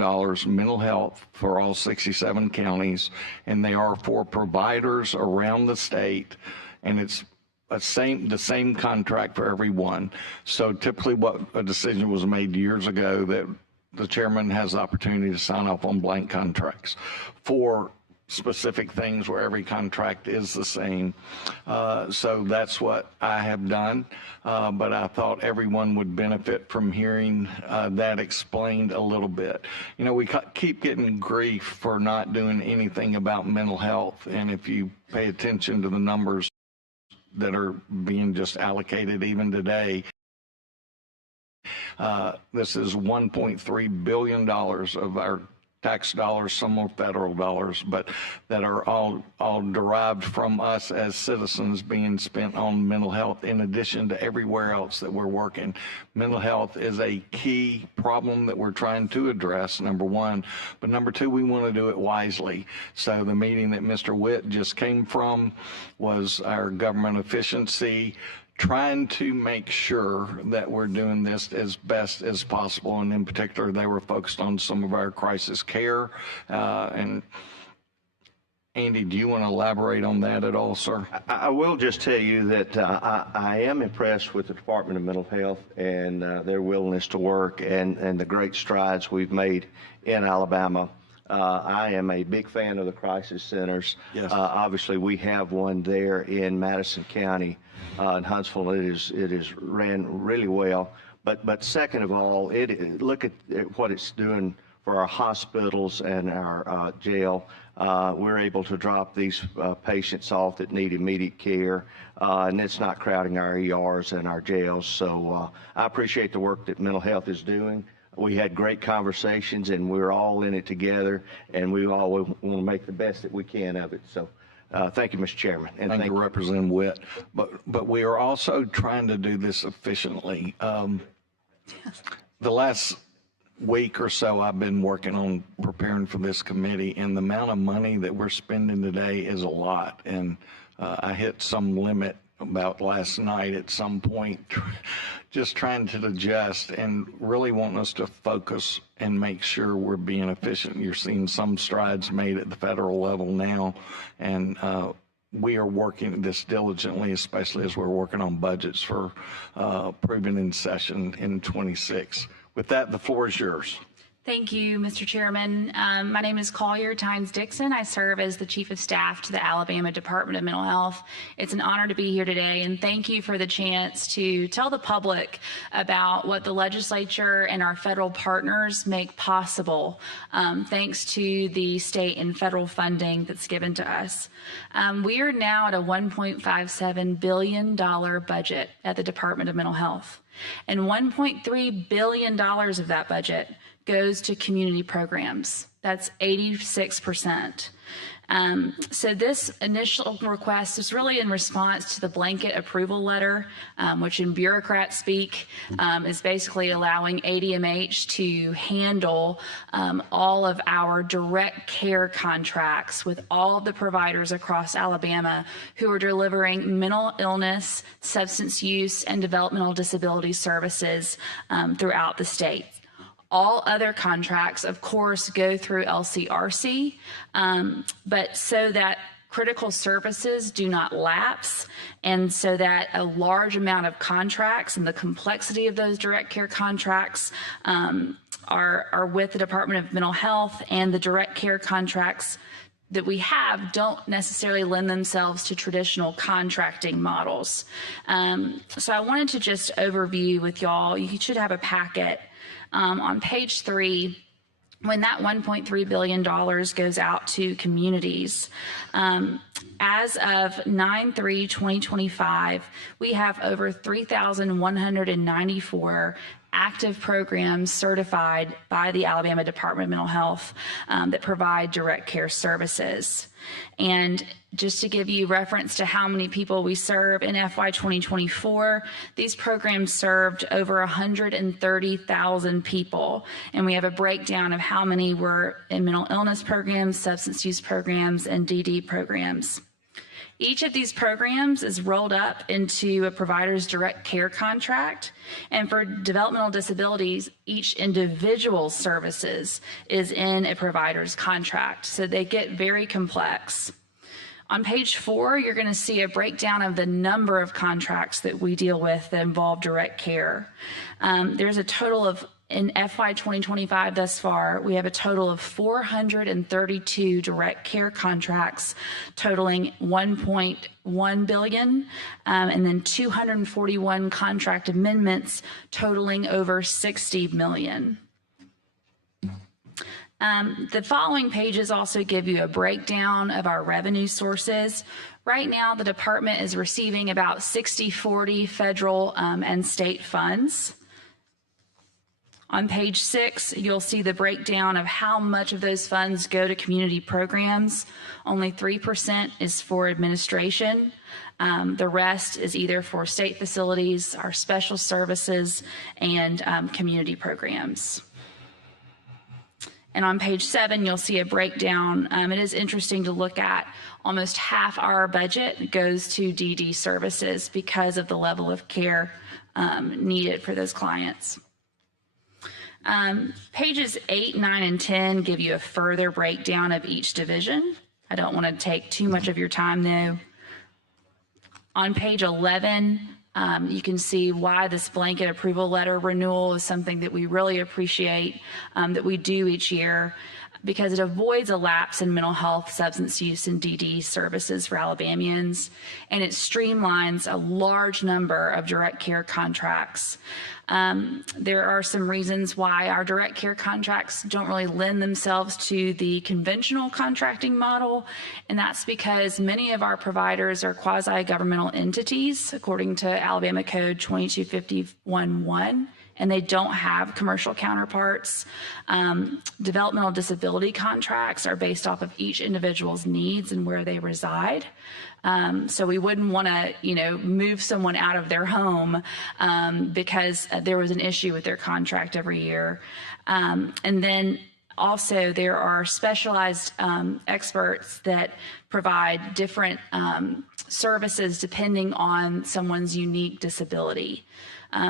mental health for all 67 counties, and they are for providers around the state, and it's the same contract for everyone. So typically what a decision was made years ago that the chairman has the opportunity to sign off on blank contracts for specific things where every contract is the same. So that's what I have done. But I thought everyone would benefit from hearing that explained a little bit. You know, we keep getting grief for not doing anything about mental health. And if you pay attention to the numbers that are being just allocated even today, this is $1.3 billion of our tax dollars, some more federal dollars, but that are all derived from us as citizens being spent on mental health in addition to everywhere else that we're working. Mental health is a key problem that we're trying to address, number one, but number two, we want to do it wisely. So the meeting that Mr. Witt just came from was our government efficiency, trying to make sure that we're doing this as best as possible. And in particular, they were focused on some of our crisis care. And Andy, do you want to elaborate on that at all, sir? I will just tell you that I am impressed with the Department of Mental Health and their willingness to work and the great strides we've made in Alabama. I am a big fan of the crisis centers. Yes. Obviously, we have one there in Madison County, in Huntsville. It is ran really well. But second of all, look at what it's doing for our hospitals and our jail. We're able to drop these patients off that need immediate care, and it's not crowding our ERs and our jails. So I appreciate the work that mental health is doing. We had great conversations, and we're all in it together, and we all want to make the best that we can of it. So thank you, Mr. Chairman. And thank you, Representative Witt. But we are also trying to do this efficiently. The last week or so, I've been working on preparing for this committee, and the amount of money that we're spending today is a lot. And I hit some limit about last night at some point, just trying to adjust and really wanting us to focus and make sure we're being efficient. You're seeing some strides made at the federal level now, and we are working this diligently, especially as we're working on budgets for approving in session in 26. With that, the floor is yours. Thank you, Mr. Chairman. My name is Collier Tynes Dixon. I serve as the Chief of Staff to the Alabama Department of Mental Health. It's an honor to be here today, and thank you for the chance to tell the public about what the legislature and our federal partners make possible, thanks to the state and federal funding that's given to us. We are now at a $1.57 billion budget at the Department of Mental Health, and $1.3 billion of that budget goes to community programs. That's 86%. So this initial request is really in response to the blanket approval letter, which in bureaucrat speak is basically allowing ADMH to handle all of our direct care contracts with all of the providers across Alabama who are delivering mental illness, substance use, and developmental disability services throughout the state. All other contracts, of course, go through LCRC, but so that critical services do not lapse, and so that a large amount of contracts and the complexity of those direct care contracts are with the Department of Mental Health, and the direct care contracts that we have don't necessarily lend themselves to traditional contracting models. So I wanted to just overview with y'all. You should have a packet. On page 3, when that $1.3 billion goes out to communities, as of 9/3/2025, we have over 3,194 active programs certified by the Alabama Department of Mental Health that provide direct care services. And just to give you reference to how many people we serve, in FY 2024, these programs served over 130,000 people. And we have a breakdown of how many were in mental illness programs, substance use programs, and DD programs. Each of these programs is rolled up into a provider's direct care contract. And for developmental disabilities, each individual services is in a provider's contract. So they get very complex. On page 4, you're going to see a breakdown of the number of contracts that we deal with that involve direct care. There's a total of, in FY 2025 thus far, we have a total of 432 direct care contracts totaling $1.1 billion, and then 241 contract amendments totaling over $60 million. The following pages also give you a breakdown of our revenue sources. Right now, the department is receiving about 60-40 federal and state funds. On page 6, you'll see the breakdown of how much of those funds go to community programs. Only 3% is for administration. The rest is either for state facilities, our special services, and community programs. And on page 7, you'll see a breakdown. It is interesting to look at. Almost half our budget goes to DD services because of the level of care needed for those clients. Pages 8, 9, and 10 give you a further breakdown of each division. I don't want to take too much of your time, though. On page 11, you can see why this blanket approval letter renewal is something that we really appreciate, that we do each year, because it avoids a lapse in mental health, substance use, and DD services for Alabamians, and it streamlines a large number of direct care contracts. There are some reasons why our direct care contracts don't really lend themselves to the conventional contracting model, and that's because many of our providers are quasi-governmental entities, according to Alabama Code 2251-1, and they don't have commercial counterparts. Developmental disability contracts are based off of each individual's needs and where they reside. So we wouldn't want to, move someone out of their home because there was an issue with their contract every year. And then also there are specialized experts that provide different services depending on someone's unique disability.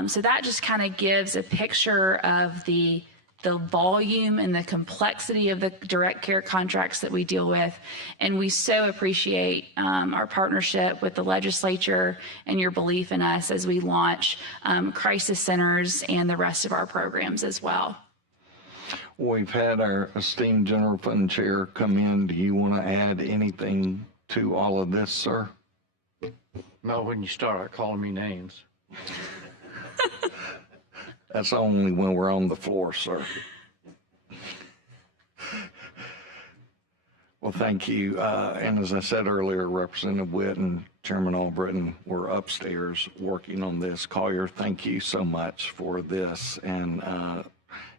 So that just kind of gives a picture of the the volume and the complexity of the direct care contracts that we deal with. And we so appreciate our partnership with the legislature and your belief in us as we launch crisis centers and the rest of our programs as well. We've had our esteemed general fund chair come in. Do you want to add anything to all of this, sir? No, when you start calling me names. That's only when we're on the floor, sir. Well, thank you. And as I said earlier, Representative Witt and Chairman Albritton were upstairs working on this. Collier, thank you so much for this. And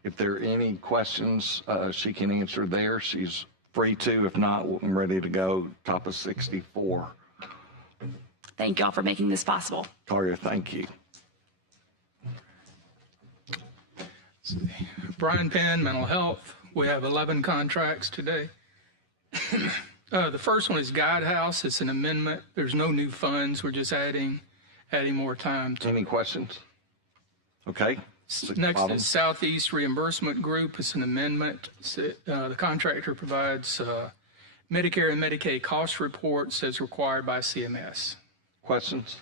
if there are any questions she can answer there, she's free to. If not, I'm ready to go. Top of 64. Thank you all for making this possible. Collier, thank you. Brian Penn, mental health. We have 11 contracts today. The first one is Guidehouse. It's an amendment. There's no new funds. We're just adding more time to. Any questions? Okay. Next is Southeast Reimbursement Group. It's an amendment. The contractor provides Medicare and Medicaid cost reports as required by CMS. Questions?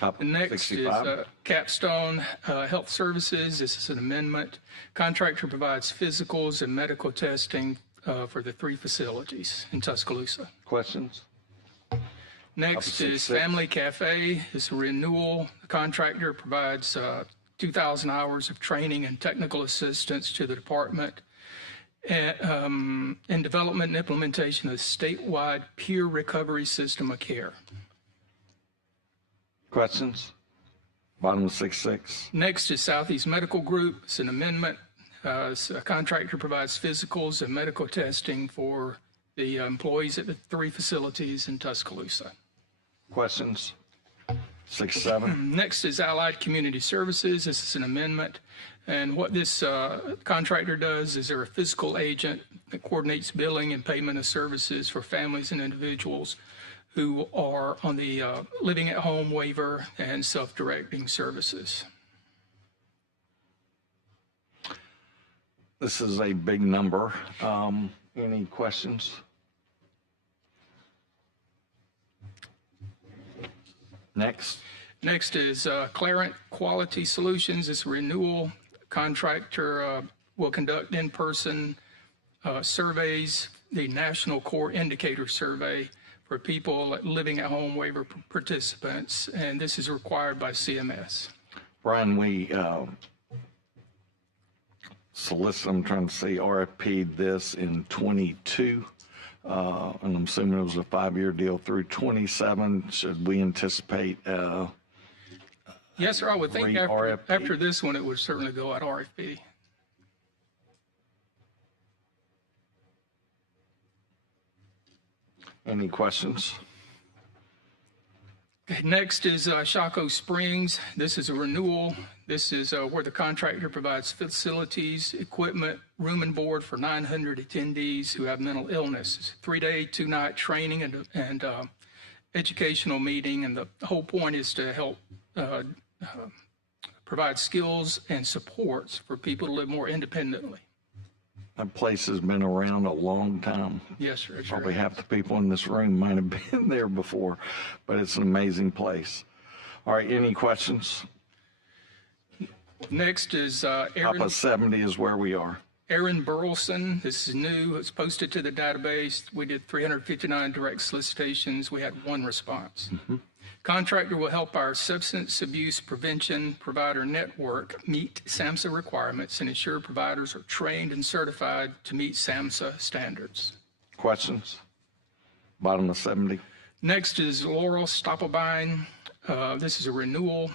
The next 65. Is Capstone Health Services. This is an amendment. Contractor provides physicals and medical testing for the 3 facilities in Tuscaloosa. Questions? Next is Family Cafe. It's a renewal. The contractor provides 2,000 hours of training and technical assistance to the department in development and implementation of the statewide peer recovery system of care. Questions? Bottom of 66. Next is Southeast Medical Group. It's an amendment. A contractor provides physicals and medical testing for the employees at the 3 facilities in Tuscaloosa. Questions? 67. Next is Allied Community Services. This is an amendment. And what this contractor does is they're a physical agent that coordinates billing and payment of services for families and individuals who are on the living at home waiver and self-directing services. This is a big number. Any questions? Next. Next is Clarent Quality Solutions. It's a renewal. Contractor will conduct in-person surveys, the National Core Indicator Survey for people living at home waiver participants, and this is required by CMS. Brian, we I'm trying to see, RFP'd this in 22, and I'm assuming it was a 5-year deal through 27. Should we anticipate yes, sir, I would think after this one, it would certainly go at RFP. Any questions? Okay, next is Shaco Springs. This is a renewal. This is where the contractor provides facilities, equipment, room and board for 900 attendees who have mental illness. 3-day, 2-night training and educational meeting. And the whole point is to help provide skills and supports for people to live more independently. That place has been around a long time. Yes, sir. Probably half the people in this room might have been there before, but it's an amazing place. All right, any questions? Next is Top of 70 is where we are. Aaron Burleson. This is new. It's posted to the database. We did 359 direct solicitations. We had 1 response. Mm-hmm. Contractor will help our substance abuse prevention provider network meet SAMHSA requirements and ensure providers are trained and certified to meet SAMHSA standards. Questions? Bottom of 70. Next is Laurel Stoppelbein. This is a renewal.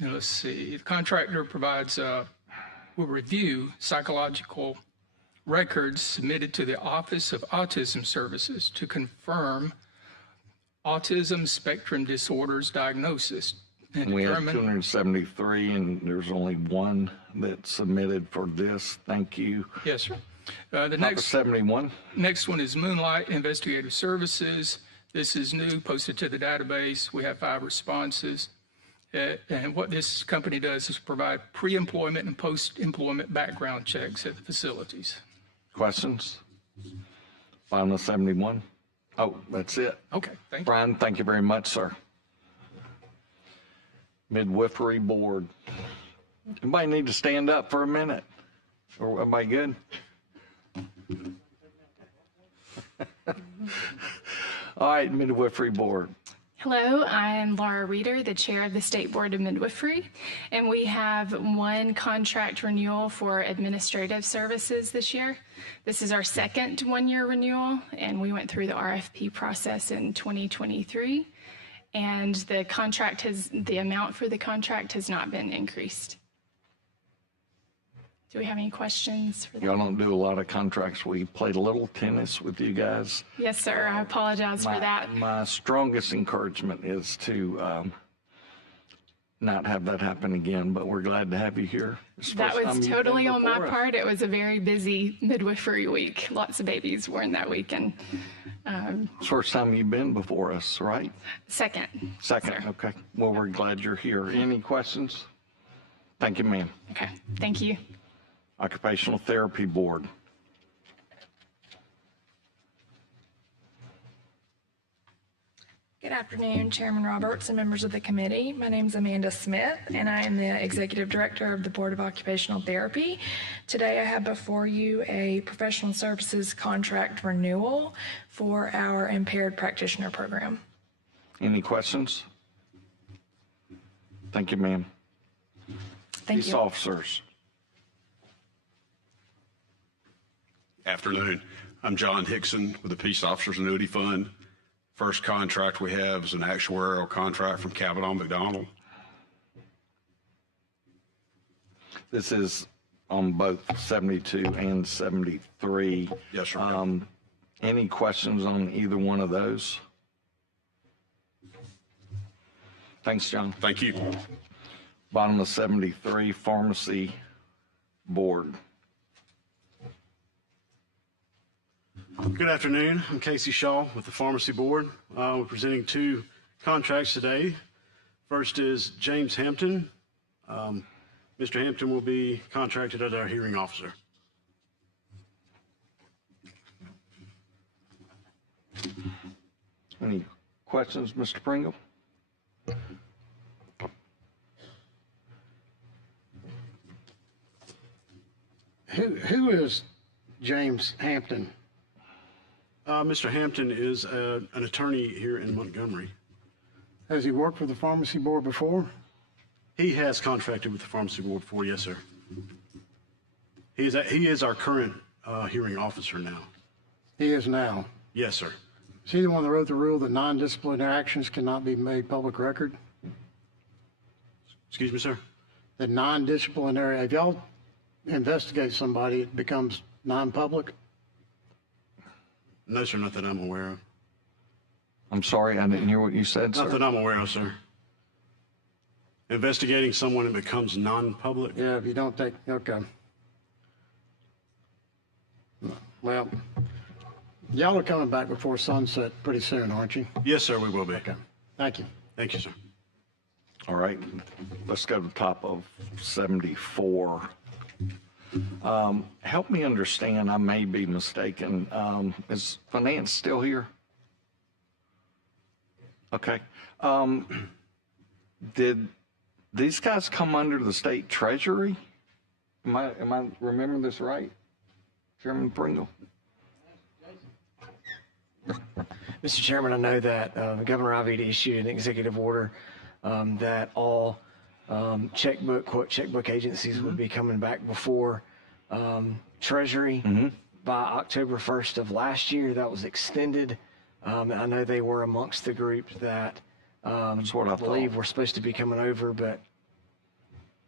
Let's see. The contractor provides will review psychological records submitted to the Office of Autism Services to confirm autism spectrum disorders diagnosis. And we have 273, and there's only 1 that's submitted for this. Thank you. Yes, sir. The next 71. Next one is Moonlight Investigative Services. This is new, posted to the database. We have 5 responses. And what this company does is provide pre-employment and post-employment background checks at the facilities. Questions? Final 71? Oh, that's it. Okay, thank you. Brian, thank you very much, sir. Midwifery Board. Anybody need to stand up for a minute? Or everybody good? All right, Midwifery Board. Hello, I am Laura Reeder, the chair of the State Board of Midwifery, and we have one contract renewal for administrative services this year. This is our second one-year renewal, and we went through the RFP process in 2023, and the amount for the contract has not been increased. Do we have any questions for that? Y'all don't do a lot of contracts. We played a little tennis with you guys. Yes, sir. I apologize for that. My strongest encouragement is to not have that happen again, but we're glad to have you here. That was totally on my part. It was a very busy midwifery week. Lots of babies born that week. And it's the first time you've been before us, right? Second. Second, okay. Well, we're glad you're here. Any questions? Thank you, ma'am. Okay, thank you. Occupational Therapy Board. Good afternoon, Chairman Roberts and members of the committee. My name is Amanda Smith, and I am the Executive Director of the Board of Occupational Therapy. Today, I have before you a professional services contract renewal for our impaired practitioner program. Any questions? Thank you, ma'am. Thank Peace you. officers. Afternoon. I'm John Hickson with the Peace Officers Annuity Fund. First contract we have is an actuarial contract from Cavanaugh McDonald. This is on both 72 and 73. Yes, sir. Any questions on either one of those? Thanks, John. Thank you. Bottom of 73, Pharmacy Board. Good afternoon. I'm Casey Shaw with the Pharmacy Board. We're presenting two contracts today. First is James Hampton. Mr. Hampton will be contracted as our hearing officer. Any questions, Mr. Pringle? Who is James Hampton? Mr. Hampton is an attorney here in Montgomery. Has he worked for the Pharmacy Board before? He has contracted with the Pharmacy Board before, yes, sir. He is our current hearing officer now. He is now. Yes, sir. Is he the one that wrote the rule that non-disciplinary actions cannot be made public record? Excuse me, sir? The non-disciplinary, if y'all investigate somebody, it becomes non-public? No, sir, not that I'm aware of. I'm sorry, I didn't hear what you said, sir. Not that I'm aware of, sir. Investigating someone, it becomes non-public? Yeah, if you don't take, okay. Well, y'all are coming back before sunset pretty soon, aren't you? Yes, sir, we will be. Okay, thank you. Thank you, sir. All right, let's go to the top of 74. Help me understand, I may be mistaken. Is finance still here? Okay. Did these guys come under the state treasury? Am I remembering this right? Chairman Pringle? Mr. Chairman, I know that Governor Ivey issued an executive order that all checkbook agencies would be coming back before Treasury by October 1st of last year. That was extended. I know they were amongst the group that That's what I believe were supposed to be coming over, but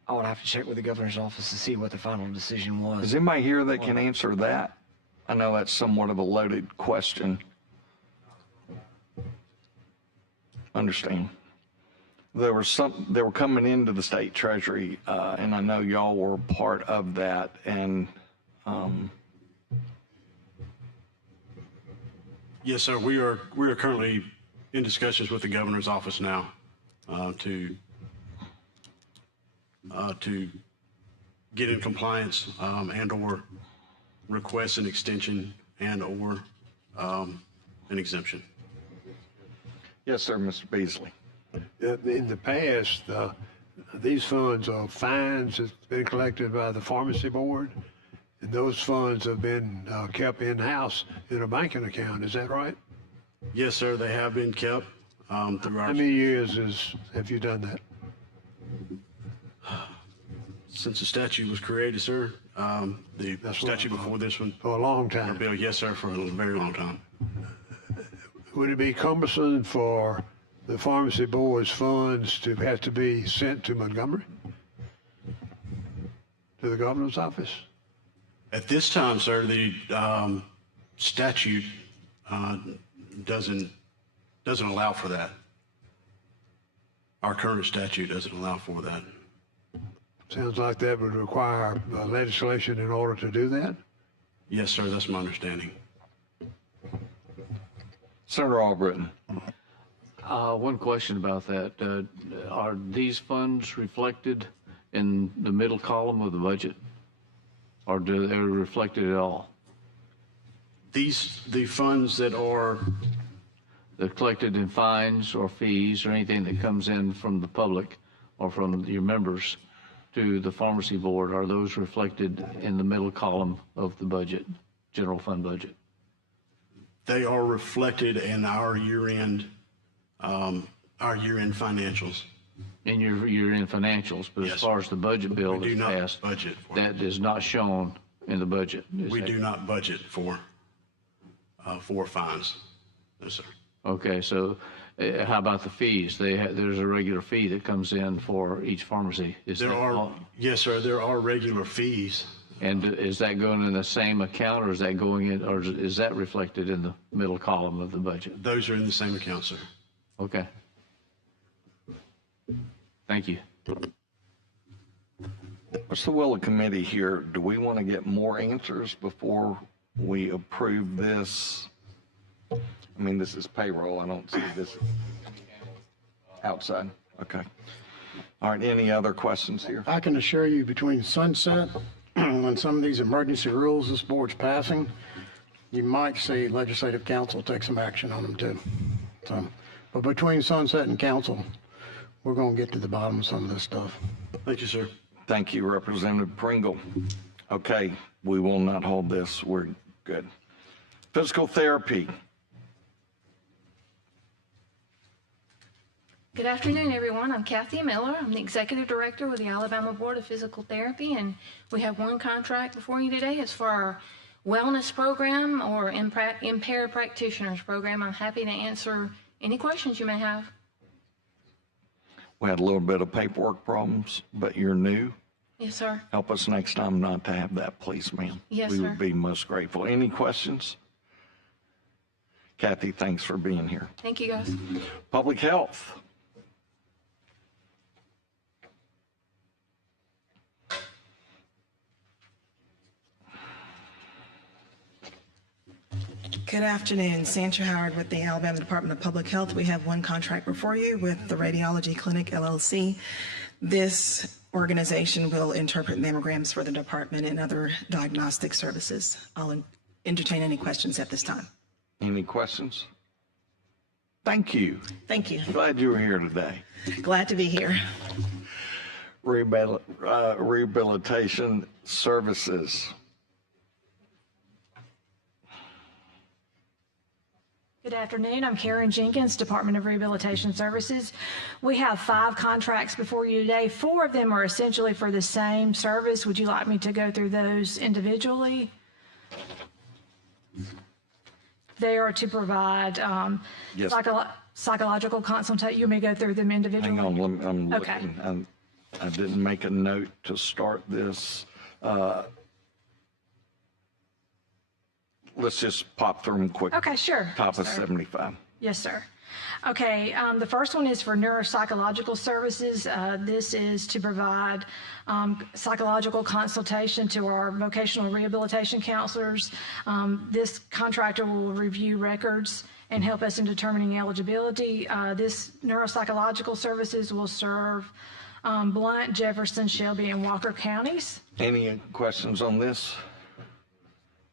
I would have to check with the governor's office to see what the final decision was. Is anybody here that can answer that? I know that's somewhat of a loaded question. Understand. They were coming into the state treasury, and I know y'all were part of that, and Yes, sir. We are currently in discussions with the governor's office now to to get in compliance and/or request an extension and/or an exemption. Yes, sir, Mr. Beasley. In the past, these funds are fines that's been collected by the pharmacy board, and those funds have been kept in-house in a banking account. Is that right? Yes, sir, they have been kept through our... How many years have you done that? Since the statute was created, sir. The statute before this one. For a long time. Bill, yes, sir, for a very long time. Would it be cumbersome for the pharmacy board's funds to have to be sent to Montgomery? To the governor's office? At this time, sir, the statute doesn't allow for that. Our current statute doesn't allow for that. Sounds like that would require legislation in order to do that? Yes, sir, that's my understanding. Senator Albritton. One question about that. Are these funds reflected in the middle column of the budget? Or do they reflected at all? The funds that are... They're collected in fines or fees or anything that comes in from the public or from your members to the pharmacy board, are those reflected in the middle column of the budget, general fund budget? They are reflected in our year-end financials. In your year-end financials, but as far as the budget bill that's passed, budget for that is not shown in the budget. We do not budget for fines. No, sir. Okay, so how about the fees? There's a regular fee that comes in for each pharmacy. Yes, sir, there are regular fees. And is that going in the same account, or is that going in, or is that reflected in the middle column of the budget? Those are in the same account, sir. Okay. Thank you. What's the will of committee here? Do we want to get more answers before we approve this? I mean, this is payroll. I don't see this outside. Okay. All right. Any other questions here? I can assure you between sunset and some of these emergency rules this board's passing, you might see legislative council take some action on them too. So, but between sunset and council, we're going to get to the bottom of some of this stuff. Thank you, sir. Thank you, Representative Pringle. Okay. We will not hold this. We're good. Physical therapy. Good afternoon, everyone. I'm Kathy Miller. I'm the Executive Director with the Alabama Board of Physical Therapy, and we have one contract before you today. It's for our wellness program or impaired practitioners program. I'm happy to answer any questions you may have. We had a little bit of paperwork problems, but you're new. Yes, sir. Help us next time not to have that, please, ma'am. Yes, we sir. would be most grateful. Any questions? Kathy, thanks for being here. Thank you, guys. Public health. Good afternoon. Sandra Howard with the Alabama Department of Public Health. We have one contract before you with the Radiology Clinic, LLC. This organization will interpret mammograms for the department and other diagnostic services. I'll entertain any questions at this time. Any questions? Thank you. Thank you. Glad you were here today. Glad to be here. Rehabilitation services. Good afternoon. I'm Karen Jenkins, Department of Rehabilitation Services. We have 5 contracts before you today. 4 of them are essentially for the same service. Would you like me to go through those individually? They are to provide Yes. psychological consultation. You may go through them individually. Hang on, I'm Okay. looking. I didn't make a note to start this. Let's just pop through them quick. Okay, sure. Top of Sir. 75. Yes, sir. Okay, the first one is for neuropsychological services. This is to provide psychological consultation to our vocational rehabilitation counselors. This contractor will review records and help us in determining eligibility. This neuropsychological services will serve Blount, Jefferson, Shelby, and Walker counties. Any questions on this?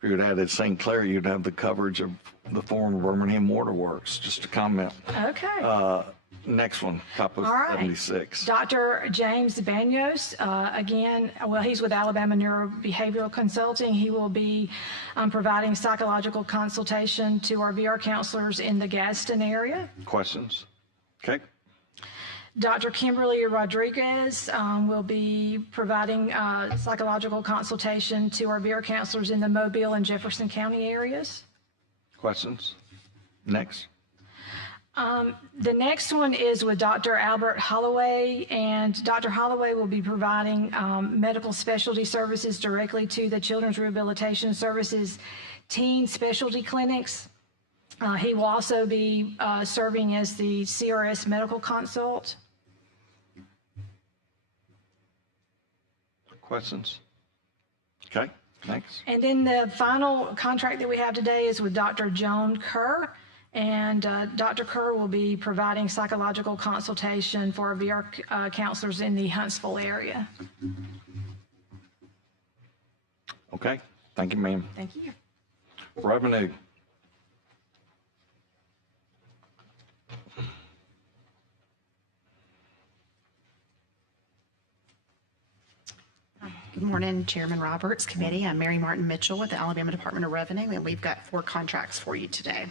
If you had added St. Clair, you'd have the coverage of the former Birmingham Waterworks. Just a comment. Okay. Next one, top of All right. 76. Dr. James Banyos, again, well, he's with Alabama Neurobehavioral Consulting. He will be providing psychological consultation to our VR counselors in the Gadsden area. Questions? Okay. Dr. Kimberly Rodriguez will be providing psychological consultation to our VR counselors in the Mobile and Jefferson County areas. Questions? Next. The next one is with Dr. Albert Holloway, and Dr. Holloway will be providing medical specialty services directly to the Children's Rehabilitation Services teen specialty clinics. He will also be serving as the CRS medical consult. Questions? Okay, thanks. And then the final contract that we have today is with Dr. Joan Kerr. And Dr. Kerr will be providing psychological consultation for our VR counselors in the Huntsville area. Okay, thank you, ma'am. Thank you. Revenue. Good morning, Chairman Roberts, Committee. I'm Mary Martin Mitchell with the Alabama Department of Revenue, and we've got 4 contracts for you today.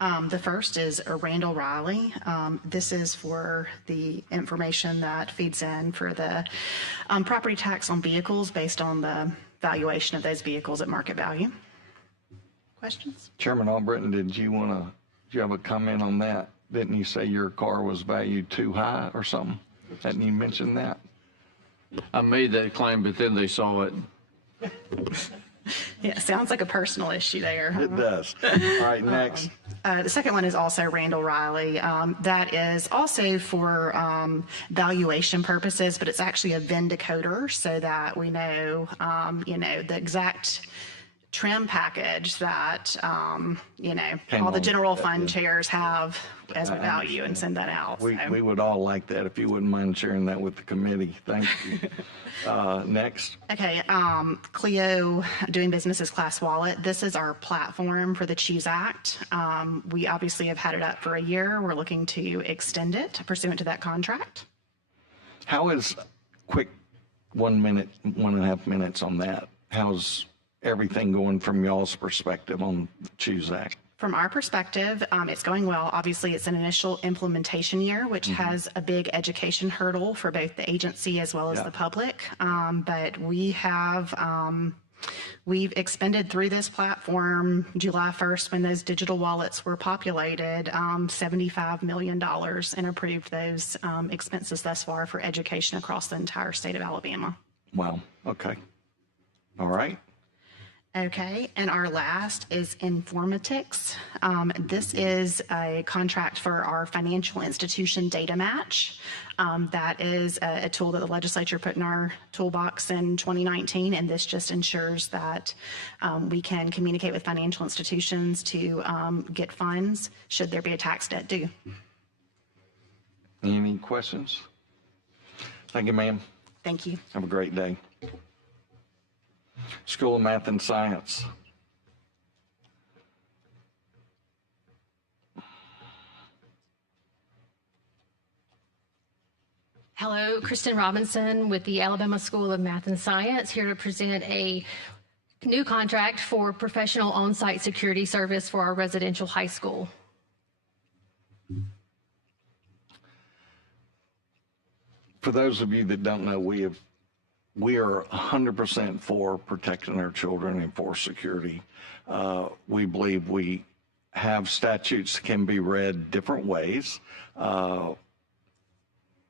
The first is Randall Riley. This is for the information that feeds in for the property tax on vehicles based on the valuation of those vehicles at market value. Questions? Chairman Albritton, did you have a comment on that? Didn't you say your car was valued too high or something? Hadn't you mentioned that? I made that claim, but then they saw it. Yeah, sounds like a personal issue there. It does. All right, next. The second one is also Randall Riley. That is also for valuation purposes, but it's actually a VIN decoder so that we know, the exact trim package that, all the general fund chairs have as a value and send that out. We would all like that if you wouldn't mind sharing that with the committee. Thank you. Next. Okay, Clio Doing Business as Class Wallet. This is our platform for the CHOOSE Act. We obviously have had it up for a year. We're looking to extend it pursuant to that contract. How is, quick 1 minute, 1.5 minutes on that? How's everything going from y'all's perspective on the CHOOSE Act? From our perspective, it's going well. Obviously, it's an initial implementation year, which has a big education hurdle for both the agency as well as the public. But we've expended through this platform July 1st when those digital wallets were populated, $75 million and approved those expenses thus far for education across the entire state of Alabama. Wow. Okay. All right. Okay, and our last is Informatics. This is a contract for our financial institution data match. That is a tool that the legislature put in our toolbox in 2019, and this just ensures that we can communicate with financial institutions to get funds should there be a tax debt due. Any questions? Thank you, ma'am. Thank you. Have a great day. School of Math and Science. Hello, Kristen Robinson with the Alabama School of Math and Science, here to present a new contract for professional on-site security service for our residential high school. For those of you that don't know, we are 100% for protecting our children and for security. We believe we have statutes that can be read different ways,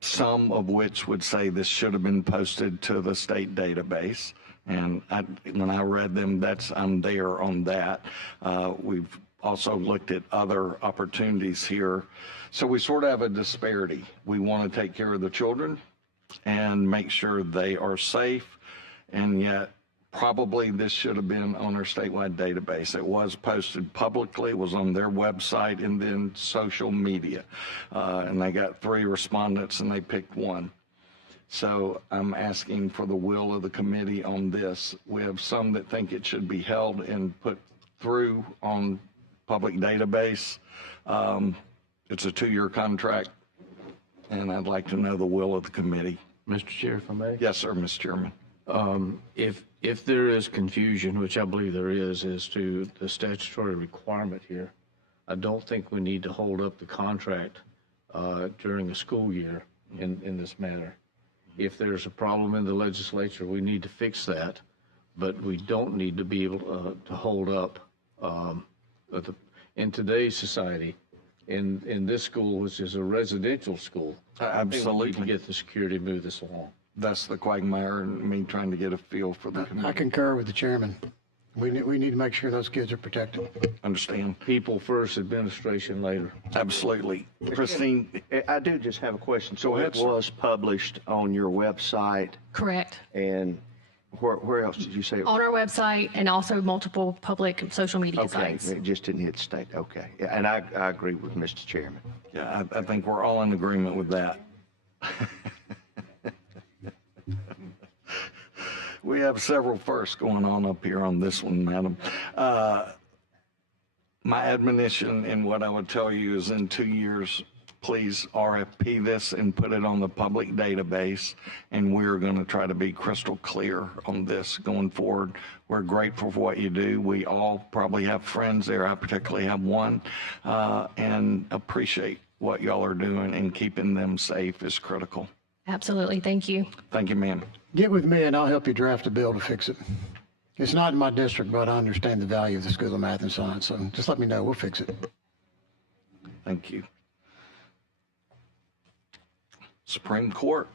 some of which would say this should have been posted to the state database. And when I read them, I'm there on that. We've also looked at other opportunities here. So we sort of have a disparity. We want to take care of the children and make sure they are safe, and yet Probably this should have been on our statewide database. It was posted publicly, it was on their website and then social media. And they got 3 respondents and they picked 1. So I'm asking for the will of the committee on this. We have some that think it should be held and put through on public database. It's a 2-year contract, and I'd like to know the will of the committee. Mr. Chair, if I may? Yes, sir, Mr. Chairman. If there is confusion, which I believe there is, as to the statutory requirement here, I don't think we need to hold up the contract during the school year in this matter. If there's a problem in the legislature, we need to fix that, but we don't need to be able to hold up in today's society, in this school, which is a residential school. Absolutely. We need to get the security to move this along. That's the quagmire and me trying to get a feel for the committee. I concur with the chairman. We need to make sure those kids are protected. Understand. People first, administration later. Absolutely. Christine? I do just have a question. So Go ahead, it sir. was published on your website, Correct. and where else did you say? On our website and also multiple public social media Okay, sites. it just didn't hit state. Okay. Yeah, and I agree with Mr. Chairman. Yeah, I think we're all in agreement with that. We have several firsts going on up here on this one, madam. My admonition and what I would tell you is in 2 years, please RFP this and put it on the public database. And we're going to try to be crystal clear on this going forward. We're grateful for what you do. We all probably have friends there. I particularly have one, and appreciate what y'all are doing, and keeping them safe is critical. Absolutely. Thank you. Thank you, ma'am. Get with me and I'll help you draft a bill to fix it. It's not in my district, but I understand the value of the School of Math and Science, so just let me know. We'll fix it. Thank you. Supreme Court.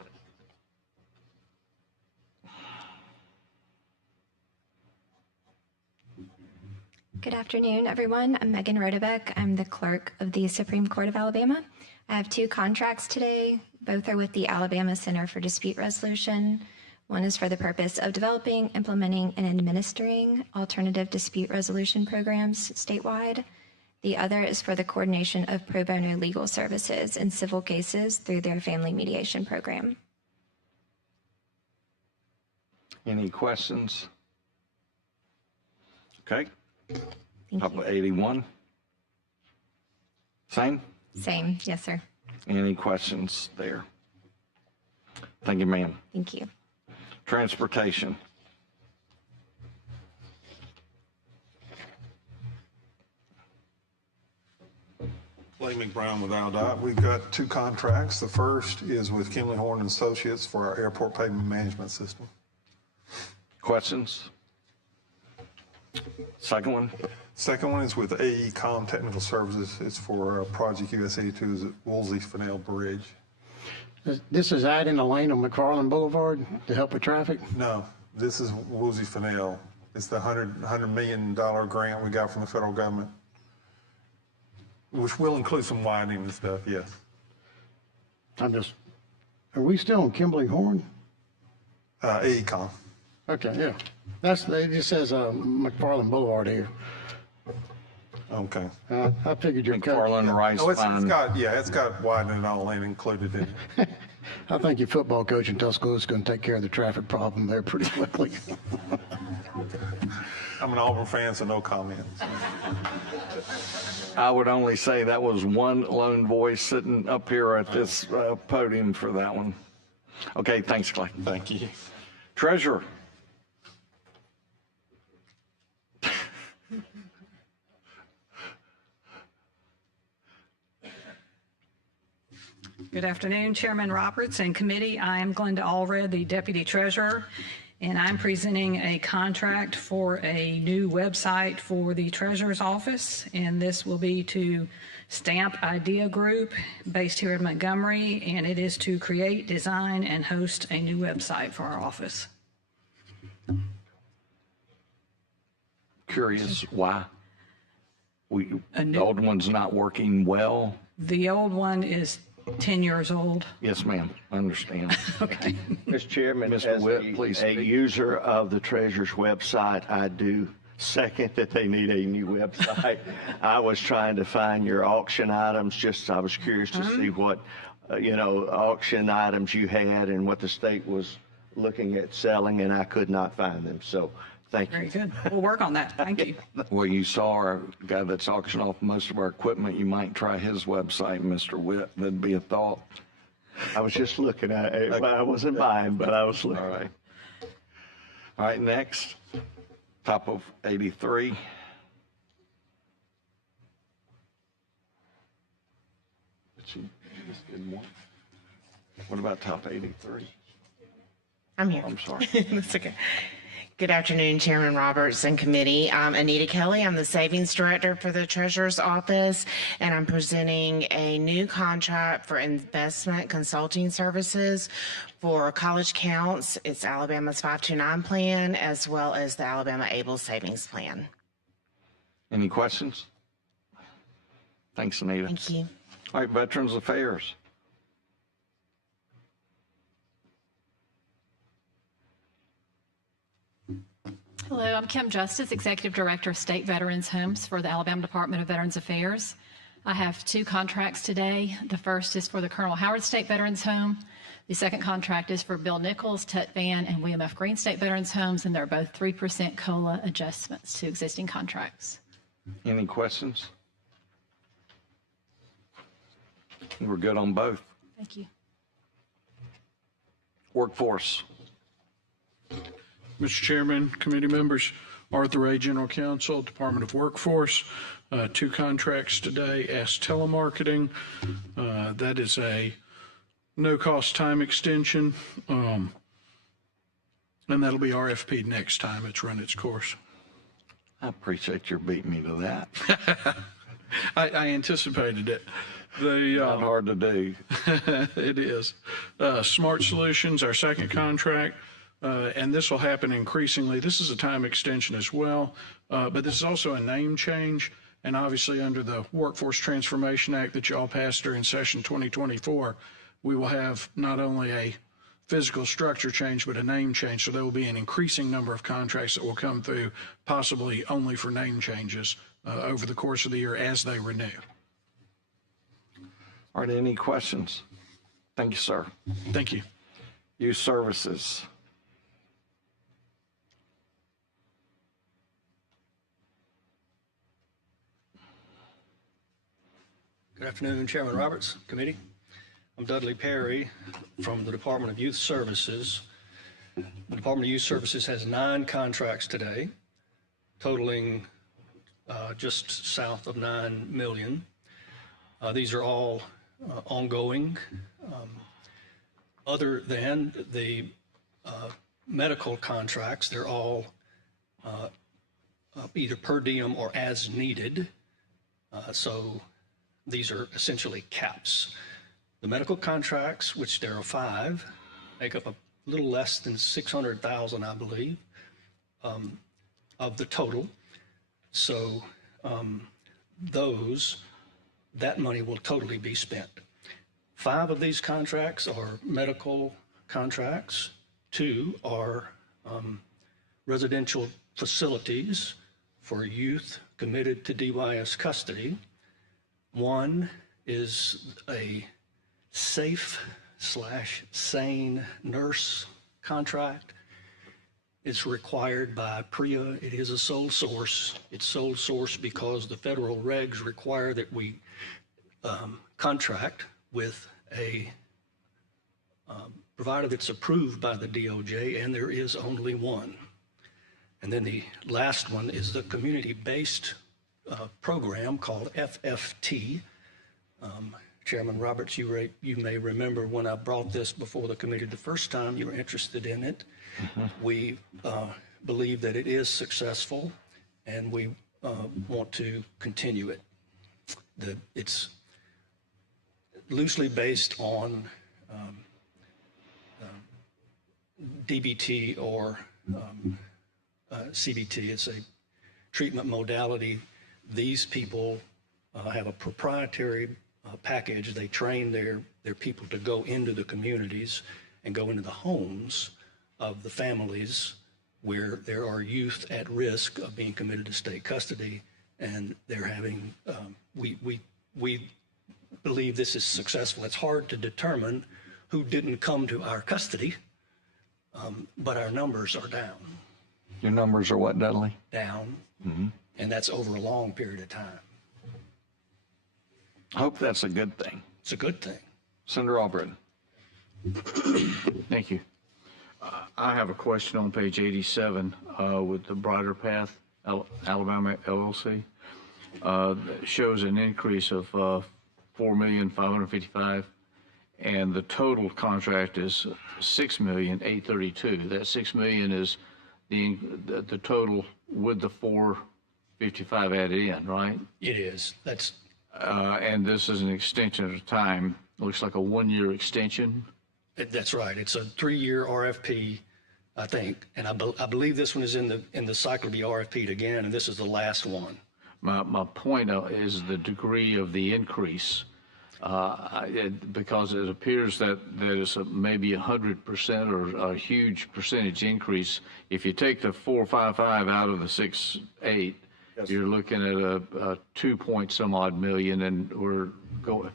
Good afternoon, everyone. I'm Megan Rodebeck. I'm the clerk of the Supreme Court of Alabama. I have 2 contracts today. Both are with the Alabama Center for Dispute Resolution. One is for the purpose of developing, implementing, and administering alternative dispute resolution programs statewide. The other is for the coordination of pro bono legal services in civil cases through their family mediation program. Any questions? Okay. Thank Top you. of 81. Same? Same, yes, sir. Any questions there? Thank you, ma'am. Thank you. Transportation. Clay McBrown with AlDOT. We've got 2 contracts. The first is with Kimley Horn and Associates for our airport payment management system. Questions? Second one? Second one is with AECom Technical Services. It's for Project USA 2 is at Woolsey-Fennell Bridge. This is adding a lane on McFarland Boulevard to help with traffic? No, this is Woolsey-Fennell. It's the $100 million grant we got from the federal government, which will include some widening and stuff, yes. Are we still on Kimberly Horn? AECom. Okay, yeah. It just says McFarland Boulevard here. Okay. I figured you're McFarland Rice Oh, it's Line. got widening all in included in it. I think your football coach in Tuscaloosa is going to take care of the traffic problem there pretty quickly. I'm an Auburn fan, so no comment. I would only say that was one lone voice sitting up here at this podium for that one. Okay, thanks, Clay. Thank you. Treasurer. Good afternoon, Chairman Roberts and committee. I am Glenda Allred, the Deputy Treasurer, and I'm presenting a contract for a new website for the Treasurer's Office, and this will be to Stamp Idea Group based here in Montgomery, and it is to create, design, and host a new website for our office. Curious why? The old one's not working well? The old one is 10 years old. Yes, ma'am. I understand. Okay. Mr. Chairman, Mr. as Witt, please a speak. user of the Treasurer's website, I do second that they need a new website. I was trying to find your auction items, I was curious to see what, auction items you had and what the state was looking at selling, and I could not find them. So thank you. Very good. We'll work on that. Thank you. Well, you saw our guy that's auctioning off most of our equipment. You might try his website, Mr. Witt. That'd be a thought. I was just looking at it. I wasn't buying, but I was looking. All right, next. Top of 83. What about top 83? I'm here. I'm sorry. That's okay. Good afternoon, Chairman Roberts and committee. I'm Anita Kelly. I'm the Savings Director for the Treasurer's Office, and I'm presenting a new contract for investment consulting services for College Counts. It's Alabama's 529 plan, as well as the Alabama Able Savings Plan. Any questions? Thanks, Anita. Thank you. All right, Veterans Affairs. Hello, I'm Kim Justice, Executive Director of State Veterans Homes for the Alabama Department of Veterans Affairs. I have two contracts today. The first is for the Colonel Howard State Veterans Home. The second contract is for Bill Nichols, Tut Van, and William F. Green State Veterans Homes, and they're both 3% COLA adjustments to existing contracts. Any questions? We're good on both. Thank you. Workforce. Mr. Chairman, committee members, Arthur A. General Counsel, Department of Workforce. Two contracts today. As telemarketing, that is a no-cost time extension, and that'll be RFP next time it's run its course. I appreciate your beating me to that. I anticipated it. Not hard to do. It is. Smart Solutions, our second contract. And this will happen increasingly. This is a time extension as well, but this is also a name change. And obviously under the Workforce Transformation Act that y'all passed during session 2024, we will have not only a physical structure change, but a name change. So there will be an increasing number of contracts that will come through, possibly only for name changes over the course of the year as they renew. Are there any questions? Thank you, sir. Thank you. Youth Services. Good afternoon, Chairman Roberts, committee. I'm Dudley Perry from the Department of Youth Services. The Department of Youth Services has 9 contracts today, totaling just south of $9 million. These are all ongoing. Other than the medical contracts, they're all either per diem or as needed. So these are essentially caps. The medical contracts, which there are 5, make up a little less than $600,000, I believe, of the total. So that money will totally be spent. 5 of these contracts are medical contracts. 2 are residential facilities for youth committed to DYS custody. 1 is a safe/sane nurse contract. It's required by PREA. It is a sole source. It's sole source because the federal regs require that we contract with a provider that's approved by the DOJ, and there is only one. And then the last one is the community-based program called FFT. Chairman Roberts, you may remember when I brought this before the committee the first time, you were interested in it. Mm-hmm. We believe that it is successful, and we want to continue it. It's loosely based on DBT or CBT. It's a treatment modality. These people have a proprietary package. They train their people to go into the communities and go into the homes of the families where there are youth at risk of being committed to state custody, and they're having, we believe this is successful. It's hard to determine who didn't come to our custody, but our numbers are down. Your numbers are what, Dudley? Down, Mm-hmm. and that's over a long period of time. I hope that's a good thing. It's a good thing. Senator Albritton. Thank you. I have a question on page 87 with the Brighter Path Alabama LLC. Shows an increase of $4,555,000, and the total contract is $6,832,000. That $6 million is the total with the $455,000 added in, right? It is. That's. And this is an extension at a time. Looks like a 1-year extension. That's right. It's a 3-year RFP, I think, and I believe this one is in the cycle to be RFP'd again, and this is the last one. My point is the degree of the increase, because it appears that it's maybe 100% or a huge percentage increase. If you take the 455 out of the 68, you're looking at a 2 point some odd million, and we're going.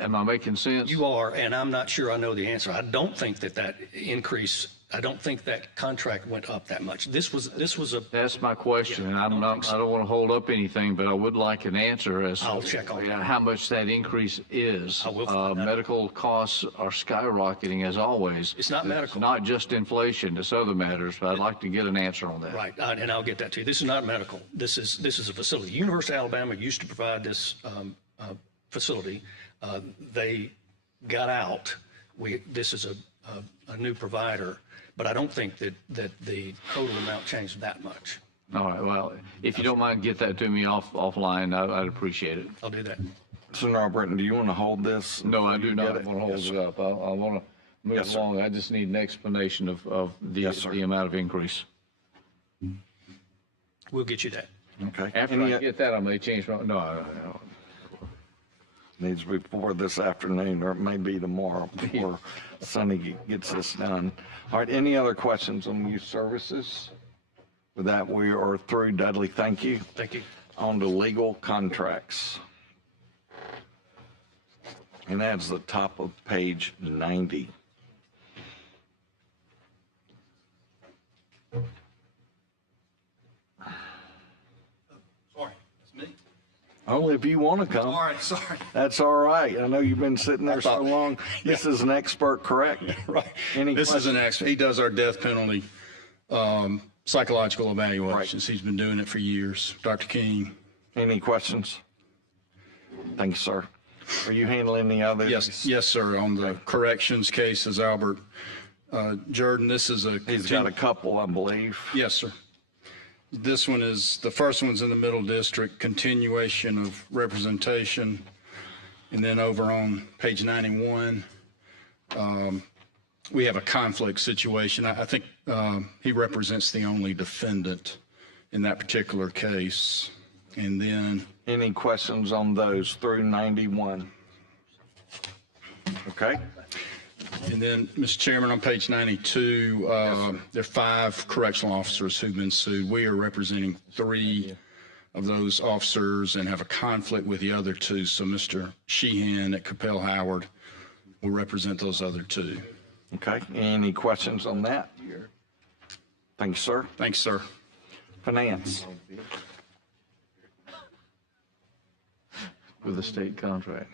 Am I making sense? You are, and I'm not sure I know the answer. I don't think that increase. I don't think that contract went up that much. This was a. That's my question, and I don't want to hold up anything, but I would like an answer as I'll check on that. How much that increase is. I will find that. Medical costs are skyrocketing as always. It's not medical. It's not just inflation. It's other matters, but I'd like to get an answer on that. Right, and I'll get that to you. This is not medical. This is a facility. University of Alabama used to provide this facility. They got out. This is a new provider. But I don't think that the total amount changed that much. All right. Well, if you don't mind, get that to me offline. I'd appreciate it. I'll do that. Senator Albritton, do you want to hold this? No, I do not want to hold it up. I want to move along. I just need an explanation of the amount of increase. We'll get you that. Okay. After I get that, I may change my. No. Needs to be before this afternoon, or it may be tomorrow before Sonny gets this done. All right, any other questions on youth services? With that, we are through. Dudley, thank you. Thank you. On to legal contracts. And that's the top of page 90. Sorry, that's me. Only if you want to come. All right, sorry. That's all right. I know you've been sitting there so long. This is an expert, correct? Right. Any This questions? is an expert. He does our death penalty psychological evaluations. He's been doing it for years. Dr. King. Any questions? Thank you, sir. Are you handling any others? Yes, sir. On the corrections cases, Albert Jordan, this is a. He's got a couple, I believe. Yes, sir. This one is, the first one's in the Middle District, continuation of representation. And then over on page 91, we have a conflict situation. I think he represents the only defendant in that particular case. And then. Any questions on those through 91? Okay. And then, Mr. Chairman, on page 92, there are 5 correctional officers who've been sued. We are representing 3 of those officers and have a conflict with the other 2. So Mr. Sheehan at Capel Howard will represent those other 2. Okay. Any questions on that? Thank you, sir. Thanks, sir. Finance. With a state contract.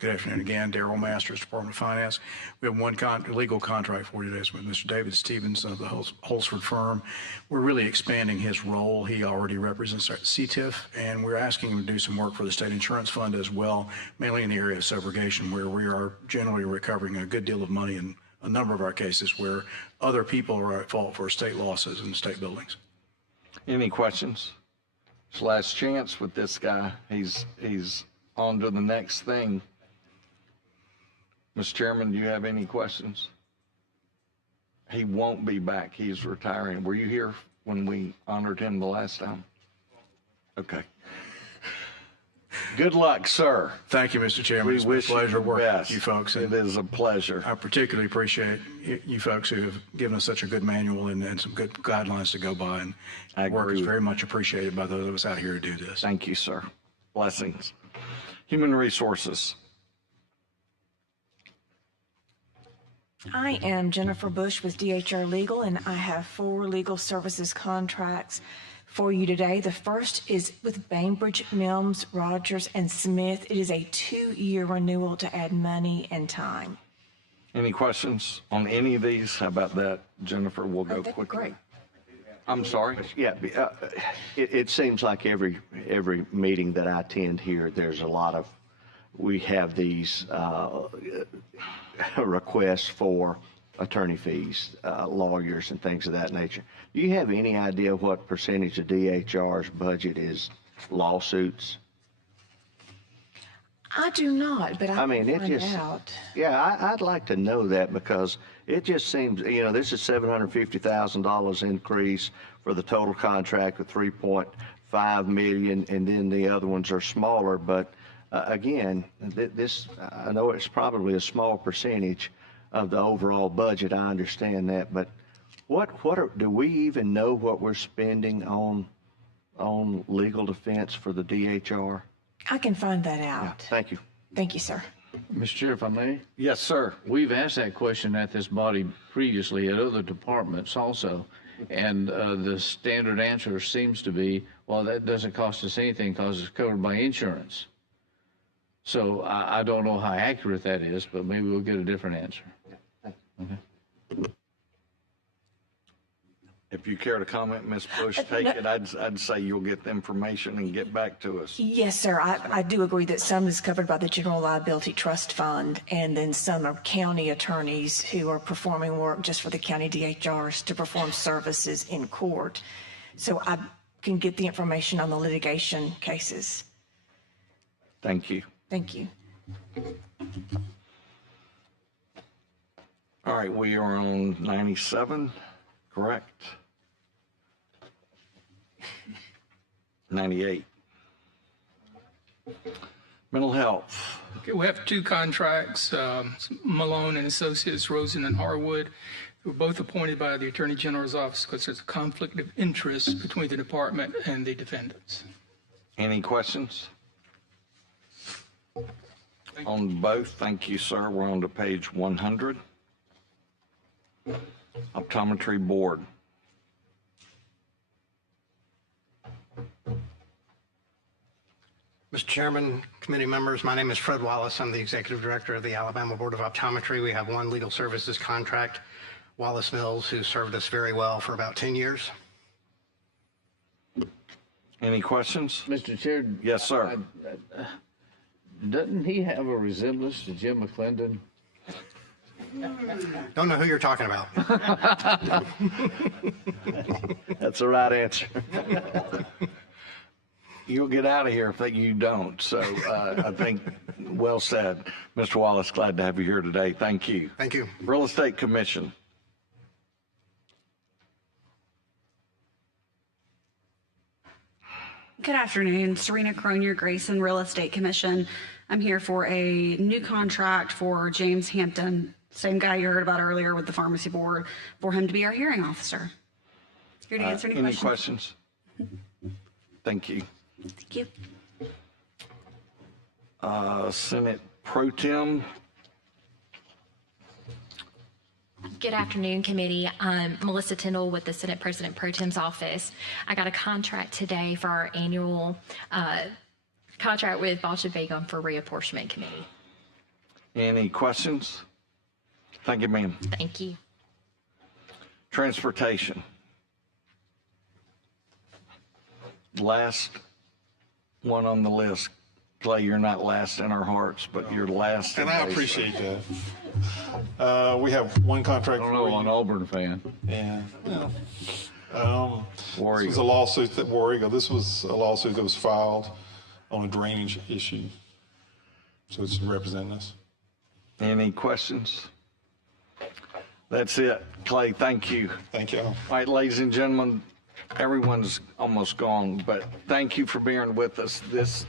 Good afternoon again. Darrell Masters, Department of Finance. We have one legal contract for you today. It's with Mr. David Stevens of the Holsford firm. We're really expanding his role. He already represents our CTIF, and we're asking him to do some work for the State Insurance Fund as well, mainly in the area of subrogation, where we are generally recovering a good deal of money in a number of our cases where other people are at fault for state losses in state buildings. Any questions? It's last chance with this guy. He's on to the next thing. Mr. Chairman, do you have any questions? He won't be back. He's retiring. Were you here when we honored him the last time? Okay. Good luck, sir. Thank you, Mr. Chairman. We It's been a wish you pleasure the working best. with you folks. It is a pleasure. I particularly appreciate you folks who have given us such a good manual and some good guidelines to go by. And I work agree is with very much appreciated by those of us out here to do this. Thank you, sir. Blessings. Human Resources. I am Jennifer Bush with DHR Legal, and I have 4 legal services contracts for you today. The first is with Bainbridge, Mills, Rogers, and Smith. It is a 2-year renewal to add money and time. Any questions on any of these? How about that, Jennifer? We'll go quickly. Great. I'm sorry. Yeah, it seems like every meeting that I attend here, there's a lot of, we have these requests for attorney fees, lawyers and things of that nature. Do you have any idea what percentage of DHR's budget is lawsuits? I do not, but I mean, can it find just, out. yeah, I'd like to know that because it just seems, this is $750,000 increase for the total contract of $3.5 million, and then the other ones are smaller. But again, this, I know it's probably a small percentage of the overall budget. I understand that, but do we even know what we're spending on legal defense for the DHR? I can find that out. Yeah, thank you. Thank you, sir. Mr. Chair, if I may? Yes, sir. We've asked that question at this body previously at other departments also, and the standard answer seems to be, well, that doesn't cost us anything because it's covered by insurance. So I don't know how accurate that is, but maybe we'll get a different answer. Okay. If you care to comment, Ms. Bush, take it. I'd say you'll get the information and get back to us. Yes, sir. I do agree that some is covered by the General Liability Trust Fund, and then some are county attorneys who are performing work just for the county DHRs to perform services in court. So I can get the information on the litigation cases. Thank you. Thank you. All right, we are on 97, correct? 98. Mental health. Okay, we have 2 contracts, Malone and Associates, Rosen and Harwood, who were both appointed by the Attorney General's office because there's a conflict of interest between the department and the defendants. Any questions? On both, thank you, sir. We're on to page 100. Optometry Board. Mr. Chairman, committee members, my name is Fred Wallace. I'm the Executive Director of the Alabama Board of Optometry. We have 1 legal services contract, Wallace Mills, who served us very well for about 10 years. Any questions? Mr. Chair? Yes, sir. Doesn't he have a resemblance to Jim McClendon? Don't know who you're talking about. That's the right answer. You'll get out of here if you don't. So I think well said. Mr. Wallace, glad to have you here today. Thank you. Thank you. Real Estate Commission. Good afternoon, Serena Cronier, Grayson Real Estate Commission. I'm here for a new contract for James Hampton, same guy you heard about earlier with the Pharmacy Board, for him to be our hearing officer. Here to answer any questions. Thank you. Thank you. Senate Pro Tem. Good afternoon, committee. I'm Melissa Tyndall with the Senate President Pro Tem's office. I got a contract today for our annual contract with Balch and Begum for reapportionment committee. Any questions? Thank you, ma'am. Thank you. Transportation. Last one on the list. Clay, you're not last in our hearts, but you're last. And I appreciate that. We have 1 contract. I don't know, an Auburn fan. Yeah. This was a lawsuit that This was a lawsuit that was filed on a drainage issue. So it's representing us. Any questions? That's it. Clay, thank you. Thank you. All right, ladies and gentlemen, everyone's almost gone, but thank you for being with us. This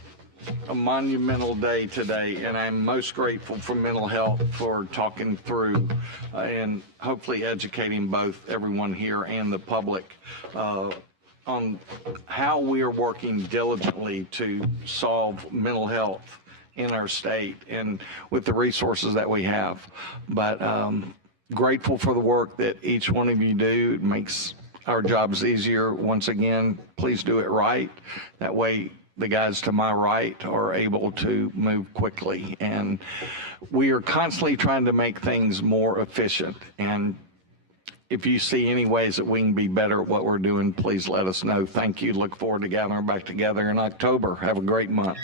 a monumental day today, and I'm most grateful for mental health for talking through and hopefully educating both everyone here and the public on how we are working diligently to solve mental health in our state and with the resources that we have. But grateful for the work that each one of you do. It makes our jobs easier. Once again, please do it right. That way the guys to my right are able to move quickly. And we are constantly trying to make things more efficient. And if you see any ways that we can be better at what we're doing, please let us know. Thank you. Look forward to gathering back together in October. Have a great month.